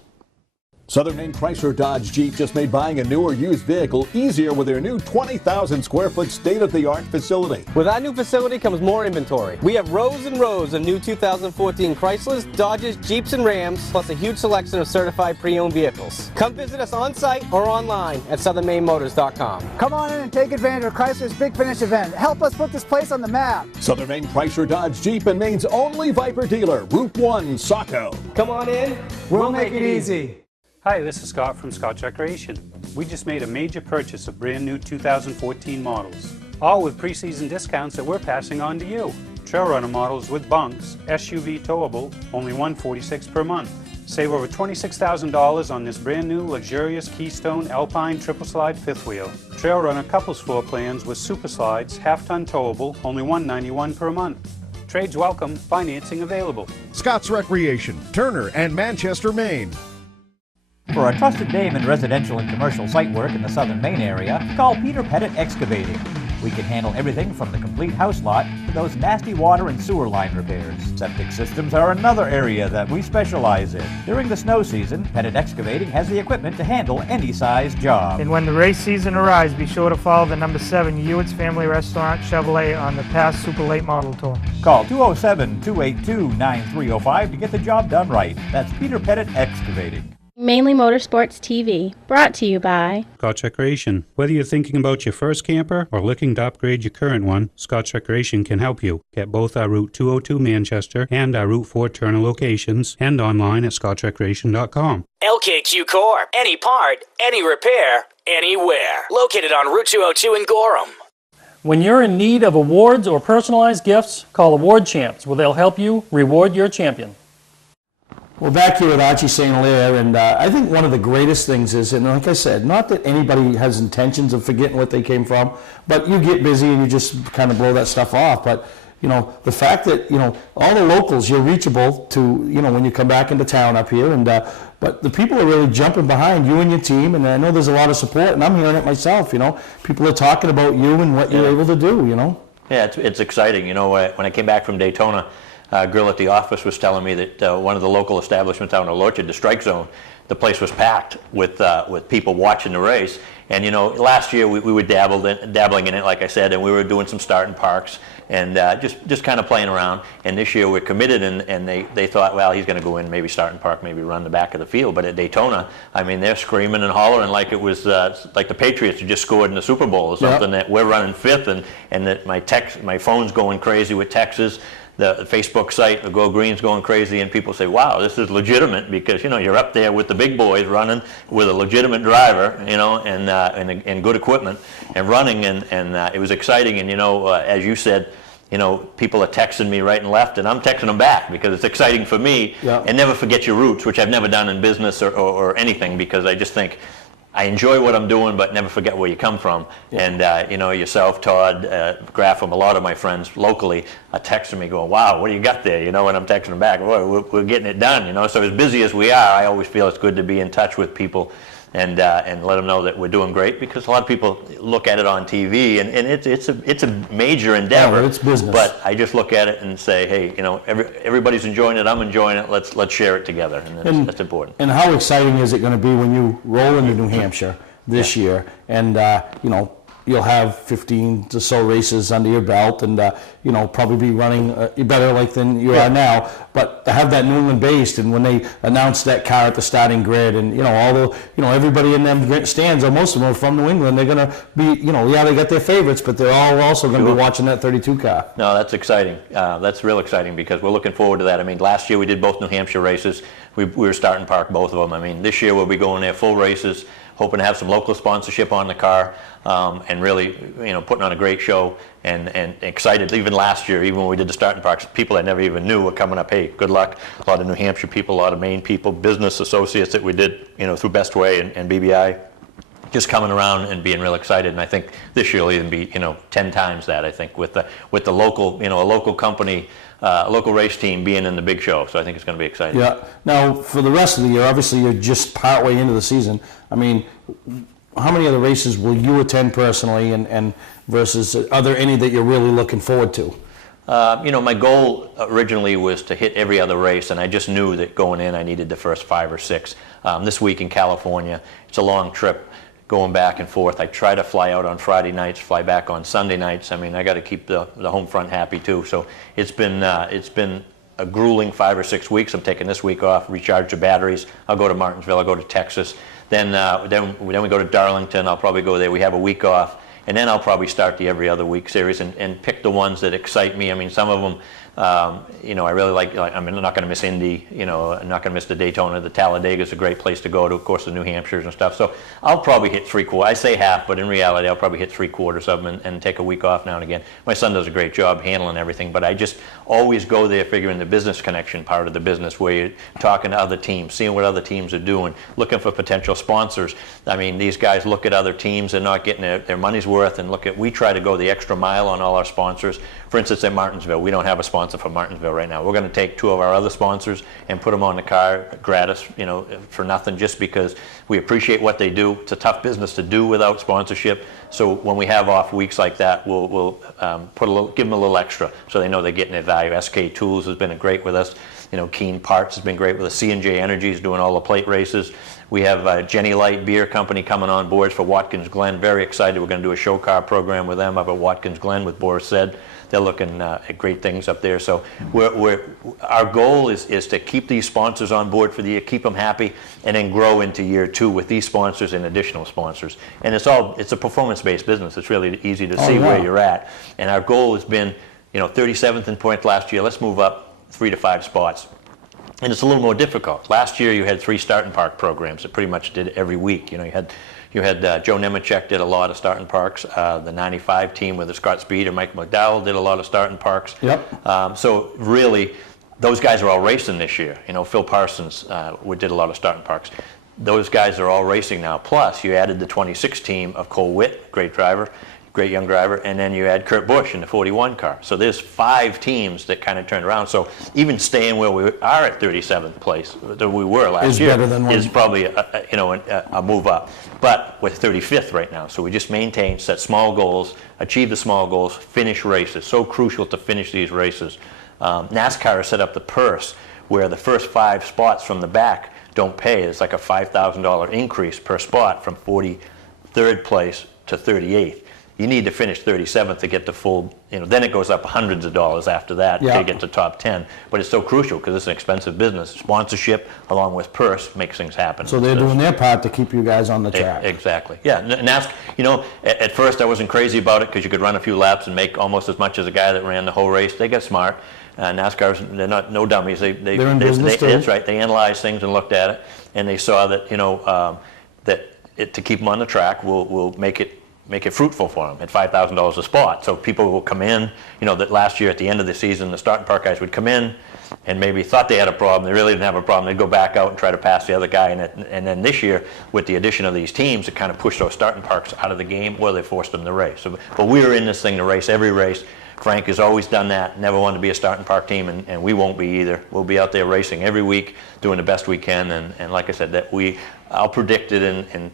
Southern Maine Chrysler Dodge Jeep just made buying a new or used vehicle easier with their new 20,000 square foot state-of-the-art facility. With our new facility comes more inventory. We have rows and rows of new 2014 Chryslers, Dodges, Jeeps, and Rams, plus a huge selection of certified pre-owned vehicles. Come visit us on site or online at southernmainmotors.com. Come on in and take advantage of Chrysler's Big Finish event. Help us put this place on the map. Southern Maine Chrysler Dodge Jeep and Maine's only Viper dealer, Route 1, Saco. Come on in. We'll make it easy. Hi, this is Scott from Scott's Recreation. We just made a major purchase of brand new 2014 models, all with pre-season discounts that we're passing on to you. Trail Runner models with bunks, SUV towable, only $146 per month. Save over $26,000 on this brand new luxurious Keystone Alpine triple slide fifth wheel. Trail Runner couples floor plans with super slides, half-ton towable, only $191 per month. Trades welcome, financing available. Scott's Recreation, Turner and Manchester, Maine. For a trusted name in residential and commercial site work in the Southern Maine area, call Peter Pettit Excavating. We can handle everything from the complete house lot to those nasty water and sewer line repairs. Septic systems are another area that we specialize in. During the snow season, Pettit Excavating has the equipment to handle any size job. And when the race season arrives, be sure to follow the number 7 Hewitt's Family Restaurant Chevrolet on the past Super Late Model Tour. Call 207-282-9305 to get the job done right. That's Peter Pettit Excavating. Mainly Motorsports TV, brought to you by Scott's Recreation. Whether you're thinking about your first camper or looking to upgrade your current one, Scott's Recreation can help you. Get both our Route 202 Manchester and our Route 4 Turner locations and online at scottsrecreation.com. LKQ Corp. Any part, any repair, anywhere. Located on Route 202 in Gorham. When you're in need of awards or personalized gifts, call Award Champs, where they'll help you reward your champion. We're back here with Archie St Hilaire, and I think one of the greatest things is, and like I said, not that anybody has intentions of forgetting what they came from, but you get busy and you just kind of blow that stuff off. But you know, the fact that all the locals, you're reachable to when you come back into town up here, and but the people are really jumping behind you and your team, and I know there's a lot of support, and I'm hearing it myself. People are talking about you and what you're able to do. Yeah, it's exciting. When I came back from Daytona. A girl at the office was telling me that one of the local establishments out in Orchard, the Strike Zone, the place was packed with people watching the race. And last year we were dabbling in it, like I said, and we were doing some starting parks and just kind of playing around. And this year we're committed, and they thought, well, he's going to go in, maybe starting park, maybe run the back of the field. But at Daytona, I mean, they're screaming and hollering like it was like the Patriots had just scored in the Super Bowl or something. That we're running fifth, and that my phone's going crazy with texts. The Facebook site, the Go Green's going crazy, and people say, wow, this is legitimate, because you're up there with the big boys running with a legitimate driver, and good equipment and running, and it was exciting. And as you said, people are texting me right and left, and I'm texting them back because it's exciting for me. And never forget your roots, which I've never done in business or anything, because I just think I enjoy what I'm doing, but never forget where you come from. And yourself, Todd, Graffam, a lot of my friends locally are texting me going, wow, what do you got there? And I'm texting them back, well, we're getting it done. So as busy as we are, I always feel it's good to be in touch with people and let them know that we're doing great, because a lot of people look at it on TV, and it's a major endeavor. Yeah, it's business. But I just look at it and say, hey, everybody's enjoying it, I'm enjoying it, let's share it together, and that's important. And how exciting is it going to be when you roll into New Hampshire this year, and you'll have 15 or so races under your belt, and probably be running better than you are now. But to have that New England based, and when they announced that car at the starting grid, and everybody in them stands, or most of them are from New England, they're going to be they got their favorites, but they're all also going to be watching that 32 car. No, that's exciting. That's real exciting, because we're looking forward to that. I mean, last year we did both New Hampshire races. We were starting park both of them. I mean, this year we'll be going there full races, hoping to have some local sponsorship on the car, and really, putting on a great show, and excited. Even last year, even when we did the starting parks, people I never even knew were coming up. Hey, good luck. A lot of New Hampshire people, a lot of Maine people, business associates that we did, through Best Way and BBI, just coming around and being real excited. And I think this year will even be, 10 times that. I think with the local, a local company. Local race team being in the big show, so I think it's going to be exciting. Yeah. Now, for the rest of the year, obviously you're just partway into the season. I mean, how many of the races will you attend personally, and versus are there any that you're really looking forward to? My goal originally was to hit every other race, and I just knew that going in I needed the first 5 or 6. This week in California, it's a long trip going back and forth. I try to fly out on Friday nights, fly back on Sunday nights. I mean, I got to keep the home front happy too. So it's been a grueling 5 or 6 weeks. I'm taking this week off, recharge the batteries. I'll go to Martinsville. I'll go to Texas. Then we go to Darlington. I'll probably go there. We have a week off. And then I'll probably start the every other week series and pick the ones that excite me. I mean, some of them, I really like, I'm not going to miss Indy, I'm not going to miss the Daytona. The Talladega is a great place to go to, of course, the New Hampshires and stuff. So I'll probably hit 3/4. I say half, but in reality, I'll probably hit 3/4 of them and take a week off now and again. My son does a great job handling everything, but I just always go there figuring the business connection part of the business, where you're talking to other teams, seeing what other teams are doing, looking for potential sponsors. I mean, these guys look at other teams, they're not getting their money's worth, and we try to go the extra mile on all our sponsors. For instance, at Martinsville, we don't have a sponsor for Martinsville right now. We're going to take 2 of our other sponsors and put them on the car gratis, for nothing, just because we appreciate what they do. It's a tough business to do without sponsorship. So when we have off weeks like that, we'll give them a little extra so they know they're getting their value. SK Tools has been great with us. Keen Parts has been great with us. C&J Energy is doing all the plate races. We have Jenny Light Beer Company coming on board for Watkins Glen. Very excited. We're going to do a show car program with them up at Watkins Glen with Boris Said. They're looking at great things up there. So our goal is to keep these sponsors on board for the year, keep them happy, and then grow into year 2 with these sponsors and additional sponsors. And it's a performance-based business. It's really easy to see where you're at. And our goal has been, 37th in points last year. Let's move up 3 to 5 spots. And it's a little more difficult. Last year you had 3 start and park programs that pretty much did every week. You had Joe Nemechek did a lot of start and parks. The 95 team with the Scott Speed and Mike McDowell did a lot of start and parks. Yep. So really, those guys are all racing this year. Phil Parsons did a lot of start and parks. Those guys are all racing now. Plus, you added the 26 team of Cole Witt, great young driver, and then you add Kurt Busch in the 41 car. So there's 5 teams that kind of turned around. So even staying where we are at 37th place, that we were last year, is probably a move up. But we're 35th right now. So we just maintain, set small goals, achieve the small goals, finish races. So crucial to finish these races. NASCAR has set up the purse where the first 5 spots from the back don't pay. It's like a $5,000 increase per spot from 43rd place to 38th. You need to finish 37th to get the full, then it goes up hundreds of dollars after that to get to top 10. But it's so crucial because it's an expensive business. Sponsorship along with purse makes things happen. So they're doing their part to keep you guys on the track. Exactly. Yeah. NASCAR, at first I wasn't crazy about it because you could run a few laps and make almost as much as a guy that ran the whole race. They get smart. NASCAR's, they're not no dummies. They're in business too. That's right. They analyzed things and looked at it, and they saw that to keep them on the track will make it fruitful for them at $5,000 a spot. So people will come in, that last year at the end of the season, the start and park guys would come in and maybe thought they had a problem. They really didn't have a problem. They'd go back out and try to pass the other guy. And then this year, with the addition of these teams, it kind of pushed those start and parks out of the game, or they forced them to race. But we were in this thing to race every race. Frank has always done that, never wanted to be a start and park team, and we won't be either. We'll be out there racing every week, doing the best we can, and like I said, I'll predict it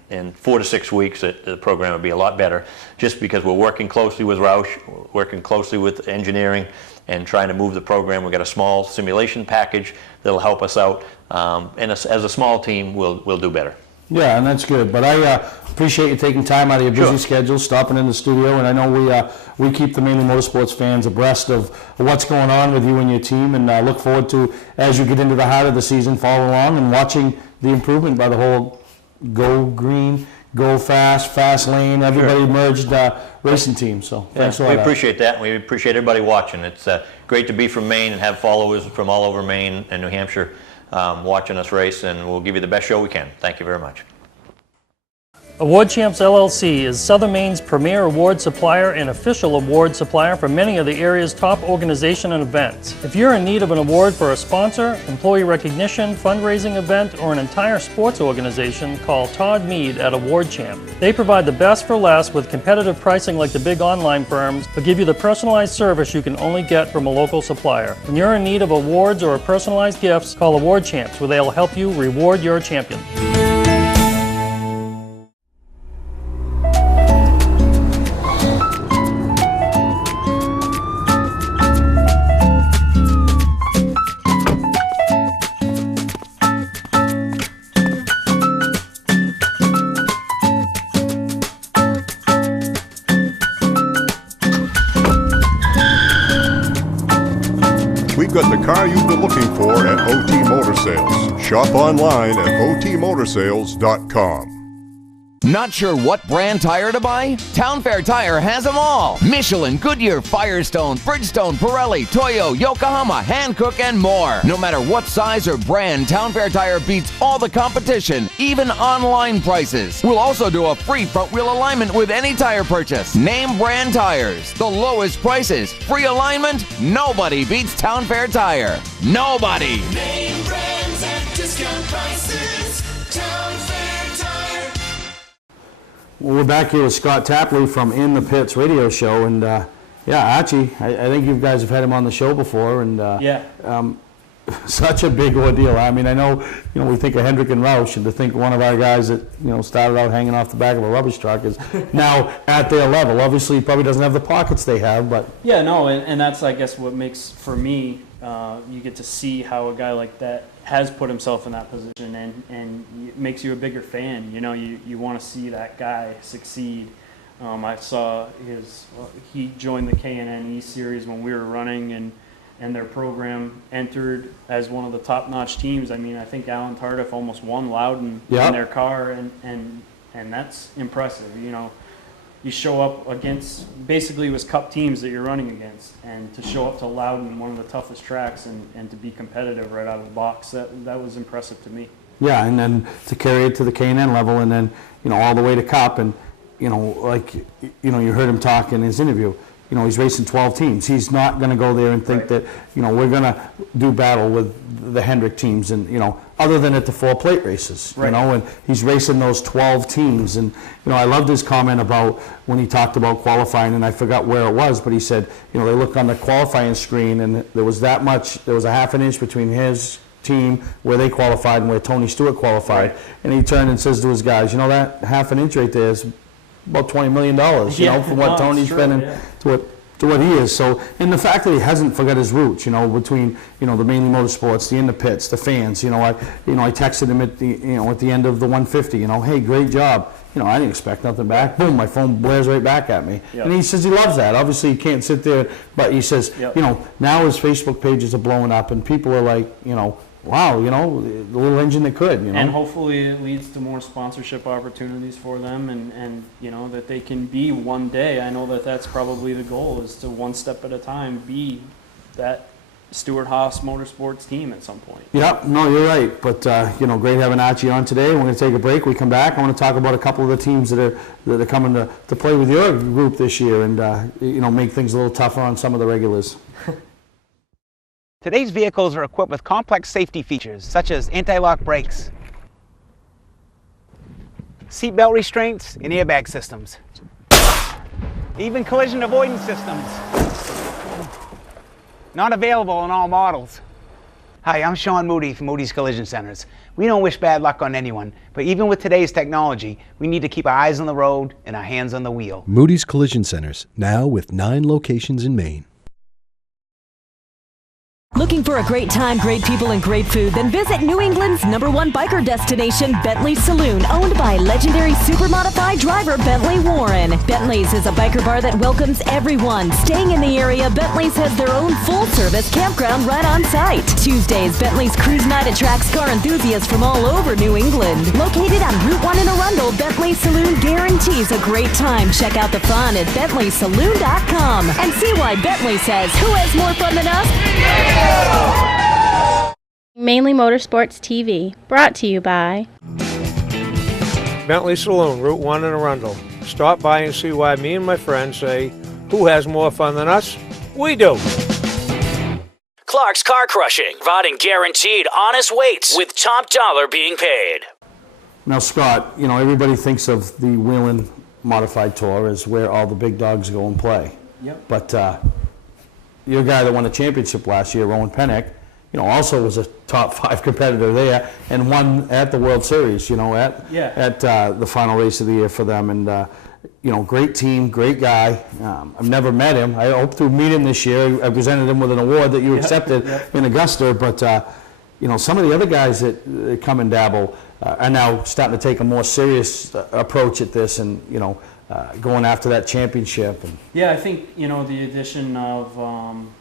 in 4 to 6 weeks that the program will be a lot better, just because we're working closely with Roush, working closely with engineering, and trying to move the program. We've got a small simulation package that'll help us out, and as a small team, we'll do better. Yeah, and that's good. But I appreciate you taking time out of your busy schedule, stopping in the studio, and I know we keep the Mainely Motorsports fans abreast of what's going on with you and your team, and look forward to, as you get into the heart of the season, follow along and watching the improvement by the whole Go Green, Go Fast Lane, everybody merged racing team. So thanks a lot. We appreciate that, and we appreciate everybody watching. It's great to be from Maine and have followers from all over Maine and New Hampshire watching us race, and we'll give you the best show we can. Thank you very much. Award Champs LLC is Southern Maine's premier award supplier and official award supplier for many of the area's top organizations and events. If you're in need of an award for a sponsor, employee recognition, fundraising event, or an entire sports organization, call Todd Mead at Award Champ. They provide the best for less with competitive pricing like the big online firms, but give you the personalized service you can only get from a local supplier. When you're in need of awards or personalized gifts, call Award Champs, where they'll help you reward your champion. they've got the car you've been looking for at OT Motor Sales. Shop online at otmotorsales.com. Not sure what brand tire to buy? Town Fair Tire has them all. Michelin, Goodyear, Firestone, Bridgestone, Pirelli, Toyo, Yokohama, Hankook, and more. No matter what size or brand, Town Fair Tire beats all the competition, even online prices. We'll also do a free front wheel alignment with any tire purchase. Name brand tires, the lowest prices, free alignment. Nobody beats Town Fair Tire. Nobody. Name brands at discount prices. Town Fair Tire. Well, we're back here with Scott Tapley from In the Pits radio show, and yeah, Archie, I think you guys have had him on the show before, and such a big ordeal. I mean, I know, we think of Hendrick and Roush, and to think one of our guys that, started out hanging off the back of a rubbish truck is now at their level. Obviously, he probably doesn't have the pockets they have, but... Yeah, no, and that's, I guess, what makes, for me, you get to see how a guy like that has put himself in that position, and it makes you a bigger fan. You want to see that guy succeed. I saw he joined the K&N E Series when we were running, and their program entered as one of the top-notch teams. I mean, I think Alan Tardif almost won Loudon in their car, and that's impressive. You show up against, basically it was cup teams that you're running against, and to show up to Loudon, one of the toughest tracks, and to be competitive right out of the box, that was impressive to me. Yeah, and then to carry it to the K&N level, and then, all the way to cup, and, you heard him talk in his interview. He's racing 12 teams. He's not going to go there and think that, we're going to do battle with the Hendrick teams, and, other than at the 4 plate races, and he's racing those 12 teams. And, I loved his comment about when he talked about qualifying, and I forgot where it was, but he said, they look on the qualifying screen, and there was a half an inch between his team where they qualified and where Tony Stewart qualified. And he turned and says to his guys, that half an inch right there is about $20 million, from what Tony's spending to what he is. So, and the fact that he hasn't forgot his roots, between, the Mainely Motorsports, the In the Pits, the fans, I texted him at the end of the 150, hey, great job. I didn't expect nothing back. Boom, my phone blares right back at me. And he says he loves that. Obviously, he can't sit there, but he says, now his Facebook pages are blowing up, and people are like, wow, the little engine that could, And hopefully it leads to more sponsorship opportunities for them, and that they can be one day. I know that's probably the goal, is to one step at a time be that Stewart Haas Motorsports team at some point. Yep, no, you're right. But, great having Archie on today. We're going to take a break. We come back. I want to talk about a couple of the teams that are coming to play with your group this year, and, make things a little tougher on some of the regulars. Today's vehicles are equipped with complex safety features such as anti-lock brakes, seatbelt restraints, and airbag systems. Even collision avoidance systems. Not available on all models. Hi, I'm Sean Moody from Moody's Collision Centers. We don't wish bad luck on anyone, but even with today's technology, we need to keep our eyes on the road and our hands on the wheel. Moody's Collision Centers, now with 9 locations in Maine. Looking for a great time, great people, and great food? Then visit New England's #1 biker destination, Bentley's Saloon, owned by legendary super-modified driver Bentley Warren. Bentley's is a biker bar that welcomes everyone. Staying in the area, Bentley's has their own full-service campground right on site. Tuesdays, Bentley's Cruise Night attracts car enthusiasts from all over New England. Located on Route 1 in Arundel, Bentley's Saloon guarantees a great time. Check out the fun at BentleySaloon.com and see why Bentley says, who has more fun than us? Mainely Motorsports TV, brought to you by Bentley Saloon, Route 1 in Arundel. Stop by and see why me and my friends say, who has more fun than us? We do. Clark's Car Crushing, providing guaranteed honest weights with top dollar being paid. Now, Scott, everybody thinks of the Whelen Modified Tour as where all the big dogs go and play. Yep. But your guy that won the championship last year, Rowan Pennick, also was a top 5 competitor there and won at the World Series, at the final race of the year for them. And, great team, great guy. I've never met him. I hope to meet him this year. I presented him with an award that you accepted in Augusta. But, some of the other guys that come and dabble are now starting to take a more serious approach at this. And, going after that championship. And yeah, I think, the addition of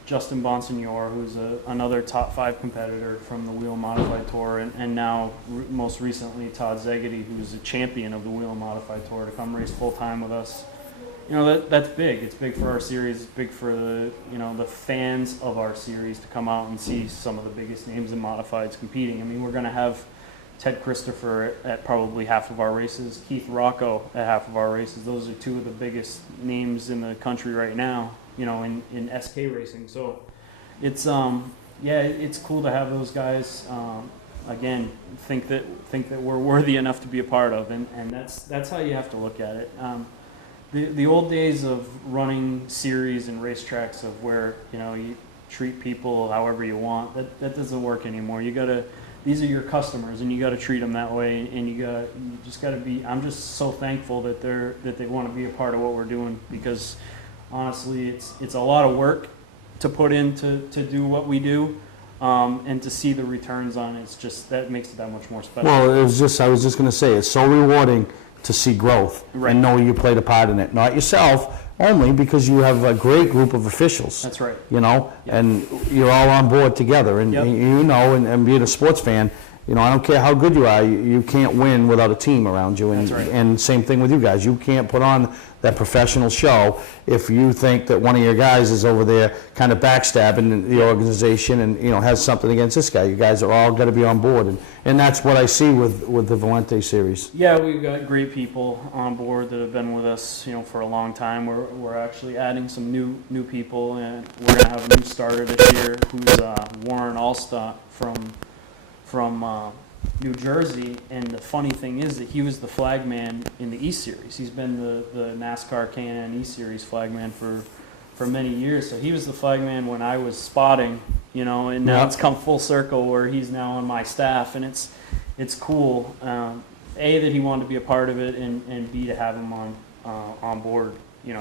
Justin Bonsignor, who's another top 5 competitor from the Wheel Modified Tour, and now most recently Todd Zegedy, who's a champion of the Wheel Modified Tour, to come race full time with us. That's big. It's big for our series. It's big for the fans of our series to come out and see some of the biggest names in modifieds competing. I mean, we're going to have Ted Christopher at probably half of our races, Keith Rocco at half of our races. Those are 2 of the biggest names in the country right now, in SK racing. So it's it's cool to have those guys again think that we're worthy enough to be a part of, and that's how you have to look at it. The old days of running series and racetracks of where you treat people however you want, that doesn't work anymore. These are your customers, and you got to treat them that way. And you just got to be. I'm just so thankful that they want to be a part of what we're doing, because honestly, it's a lot of work to put in to do what we do, and to see the returns on it. It's just that makes it that much more special. Well, I was just going to say, it's so rewarding to see growth and know you played a part in it. Not yourself only, because you have a great group of officials. That's right. And you're all on board together. And and being a sports fan, I don't care how good you are, you can't win without a team around you. And, That's right. And same thing with you guys. You can't put on that professional show if you think that one of your guys is over there kind of backstabbing the organization and has something against this guy. You guys are all got to be on board, and that's what I see with the Valente series. Yeah, we've got great people on board that have been with us, for a long time. We're actually adding some new people, and we're gonna have a new starter this year, who's Warren Allstott from New Jersey. And the funny thing is that he was the flagman in the E Series. He's been the NASCAR K&N E Series flagman for many years. So he was the flagman when I was spotting, and now it's come full circle where he's now on my staff, and it's cool. A, that he wanted to be a part of it, and B, to have him on board.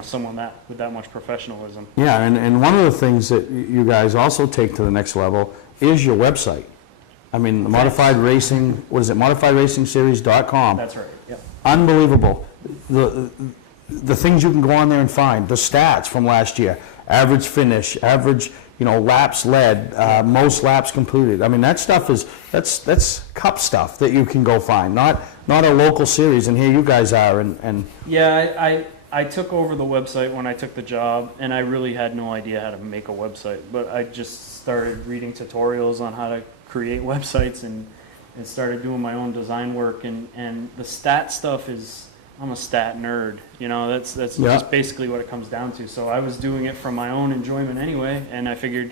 Someone with that much professionalism. Yeah, and one of the things that you guys also take to the next level is your website. I mean, the Modified Racing, what is it, modifiedracingseries.com. That's right, yep. Unbelievable. The things you can go on there and find, the stats from last year, average finish, average, laps led, most laps completed. I mean, that stuff that's cup stuff that you can go find, not a local series, and here you guys are. And Yeah, I took over the website when I took the job, and I really had no idea how to make a website, but I just started reading tutorials on how to create websites and started doing my own design work, and the stat stuff is, I'm a stat nerd, that's just basically what it comes down to. So I was doing it for my own enjoyment anyway, and I figured,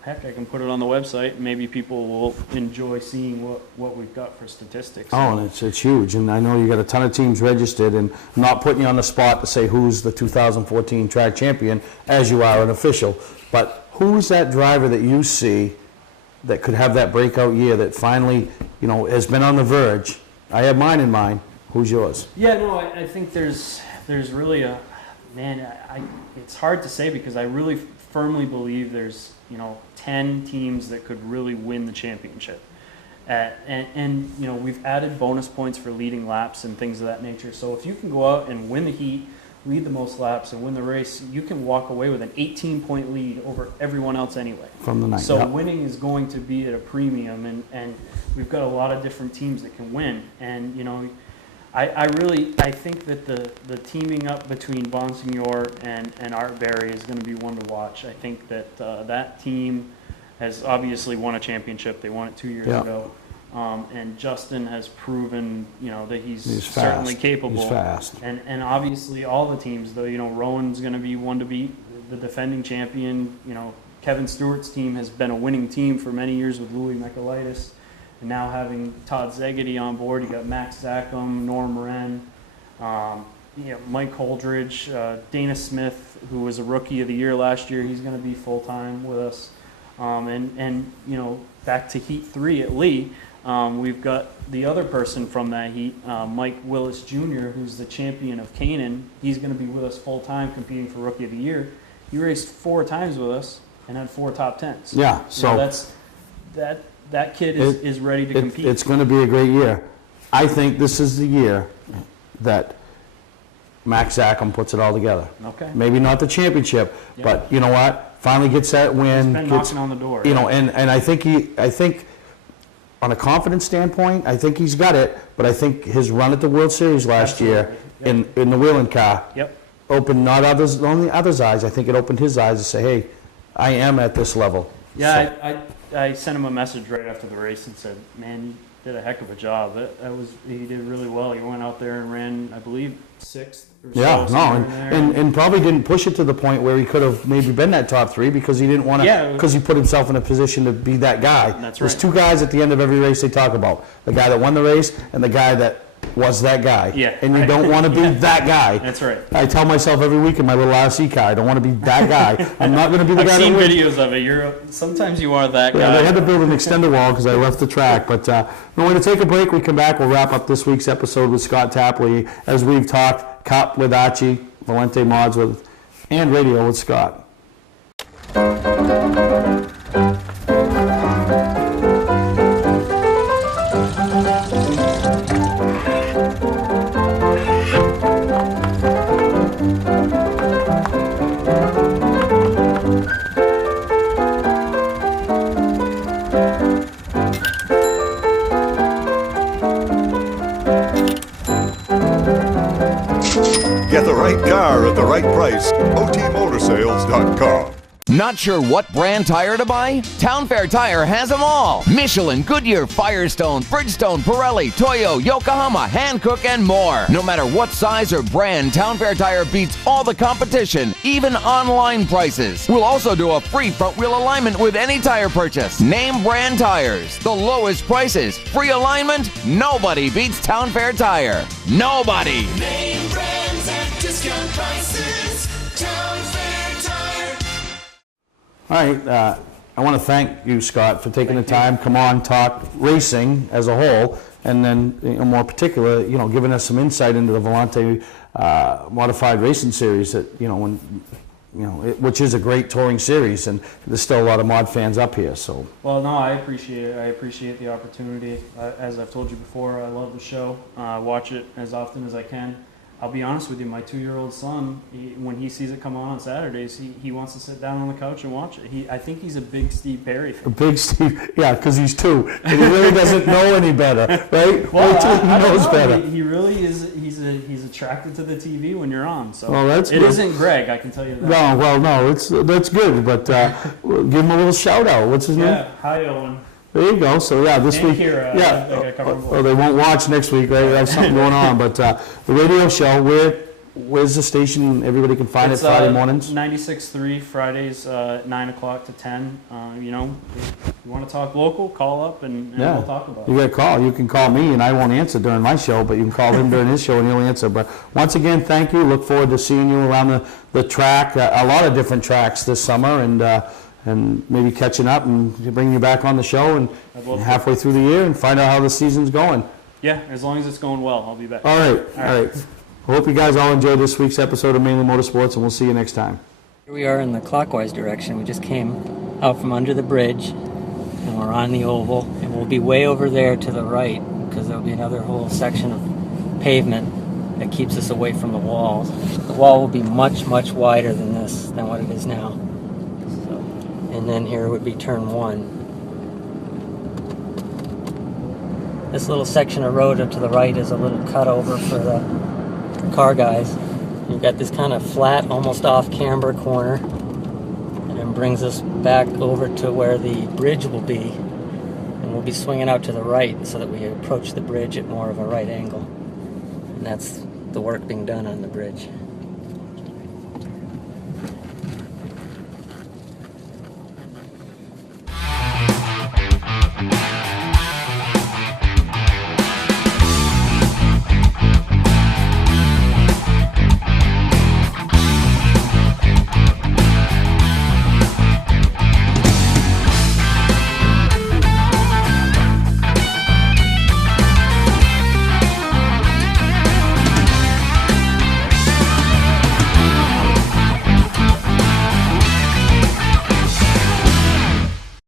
heck, I can put it on the website, and maybe people will enjoy seeing what we've got for statistics. Oh, and it's huge, and I know you got a ton of teams registered, and I'm not putting you on the spot to say who's the 2014 track champion, as you are an official, but who's that driver that you see that could have that breakout year that finally, has been on the verge? I have mine in mind. Who's yours? Yeah, no, I think there's really it's hard to say, because I really firmly believe there's 10 teams that could really win the championship, and we've added bonus points for leading laps and things of that nature. So if you can go out and win the heat, lead the most laps, and win the race, you can walk away with an 18-point lead over everyone else anyway. From the night. So winning is going to be at a premium, and we've got a lot of different teams that can win. And I think that the teaming up between Bonsignor and Art Berry is going to be one to watch. I think that that team has obviously won a championship. They won it 2 years ago. And Justin has proven, that he's certainly capable. He's fast. And obviously all the teams, though, Rowan's going to be one to beat, the defending champion. Kevin Stewart's team has been a winning team for many years with Louis Michaelitis. And now having Todd Zegedy on board, you got Max Zackham, Norm Wren, Mike Holdridge, Dana Smith, who was a Rookie of the Year last year. He's going to be full-time with us. And back to Heat 3 at Lee. We've got the other person from that heat, Mike Willis Jr., who's the champion of Canaan. He's going to be with us full-time competing for Rookie of the Year. He raced 4 times with us and had 4 top 10s. Yeah, so that kid is ready to compete. It's going to be a great year. I think this is the year that Max Zackham puts it all together. Okay. Maybe not the championship, but you know what? Finally gets that win. He's been knocking on the door. You know, and I think on a confidence standpoint, I think he's got it. But I think his run at the World Series last year in the Wheeling car opened not only others' eyes. I think it opened his eyes to say, hey, I am at this level. Yeah, so. I sent him a message right after the race and said, man, you did a heck of a job. He did really well. He went out there and ran, I believe, 6th or so. And probably didn't push it to the point where he could have maybe been that top 3 because he didn't want to, because he put himself in a position to be that guy. That's There's right. 2 guys at the end of every race they talk about. The guy that won the race and the guy that was that guy. Yeah. And you don't want to be that guy. That's right. I tell myself every week in my little RC car, I don't want to be that guy. I'm not going to be the guy I've seen that wins. videos of it. Sometimes you are that guy. Yeah, they had to build an extender wall because I left the track. But we're going to take a break. We come back. We'll wrap up this week's episode with Scott Tapley as we've talked Cup with Archie, Valente Mods with, and radio with Scott. Get the right car at the right price. OTMotorsales.com. Not sure what brand tire to buy? Town Fair Tire has them all. Michelin, Goodyear, Firestone, Bridgestone, Pirelli, Toyo, Yokohama, Hankook, and more. No matter what size or brand, Town Fair Tire beats all the competition, even online prices. We'll also do a free front wheel alignment with any tire purchase. Name brand tires, the lowest prices, free alignment. Nobody beats Town Fair Tire. Nobody. Name brands at discount prices. Town Fair Tire. All right, I want to thank you, Scott, for taking the time, come on, talk racing as a whole, and then in more particular, giving us some insight into the Volante Modified Racing Series that, which is a great touring series, and there's still a lot of mod fans up here. So. Well, no, I appreciate it. I appreciate the opportunity. As I've told you before, I love the show. I watch it as often as I can. I'll be honest with you, my 2-year-old son, when he sees it come on Saturdays, he wants to sit down on the couch and watch it. I think he's a big Steve Perry fan. A big Steve, yeah, because he's 2. And he really doesn't know any better, right? Well, he knows better. He really is. He's attracted to the TV when you're on. So well, that's it good. Isn't Greg, I can tell you that. No, well, no, that's good. But give him a little shout out. What's his name? Yeah, hi Owen. There you go. So yeah, this and week, Kira, they won't watch next week, right? They have something going on. But the radio show, where's the station? Everybody can find it Friday mornings. 96.3 Fridays, 9 o'clock to 10. If you want to talk local, call up and we'll talk about it. You got a call. You can call me and I won't answer during my show, but you can call him during his show and he'll answer. But once again, thank you. Look forward to seeing you around the track, a lot of different tracks this summer, and maybe catching up and bringing you back on the show and halfway through the year and find out how the season's going. Yeah, as long as it's going well, I'll be back. All right. I hope you guys all enjoyed this week's episode of Mainly Motorsports, and we'll see you next time. Here we are in the clockwise direction. We just came out from under the bridge, and we're on the oval, and we'll be way over there to the right, because there'll be another whole section of pavement that keeps us away from the walls. The wall will be much, much wider than what it is now. And then here would be turn 1. This little section of road up to the right is a little cutover for the car guys. You've got this kind of flat, almost off camber corner, and it brings us back over to where the bridge will be, and we'll be swinging out to the right so that we approach the bridge at more of a right angle. And that's the work being done on the bridge.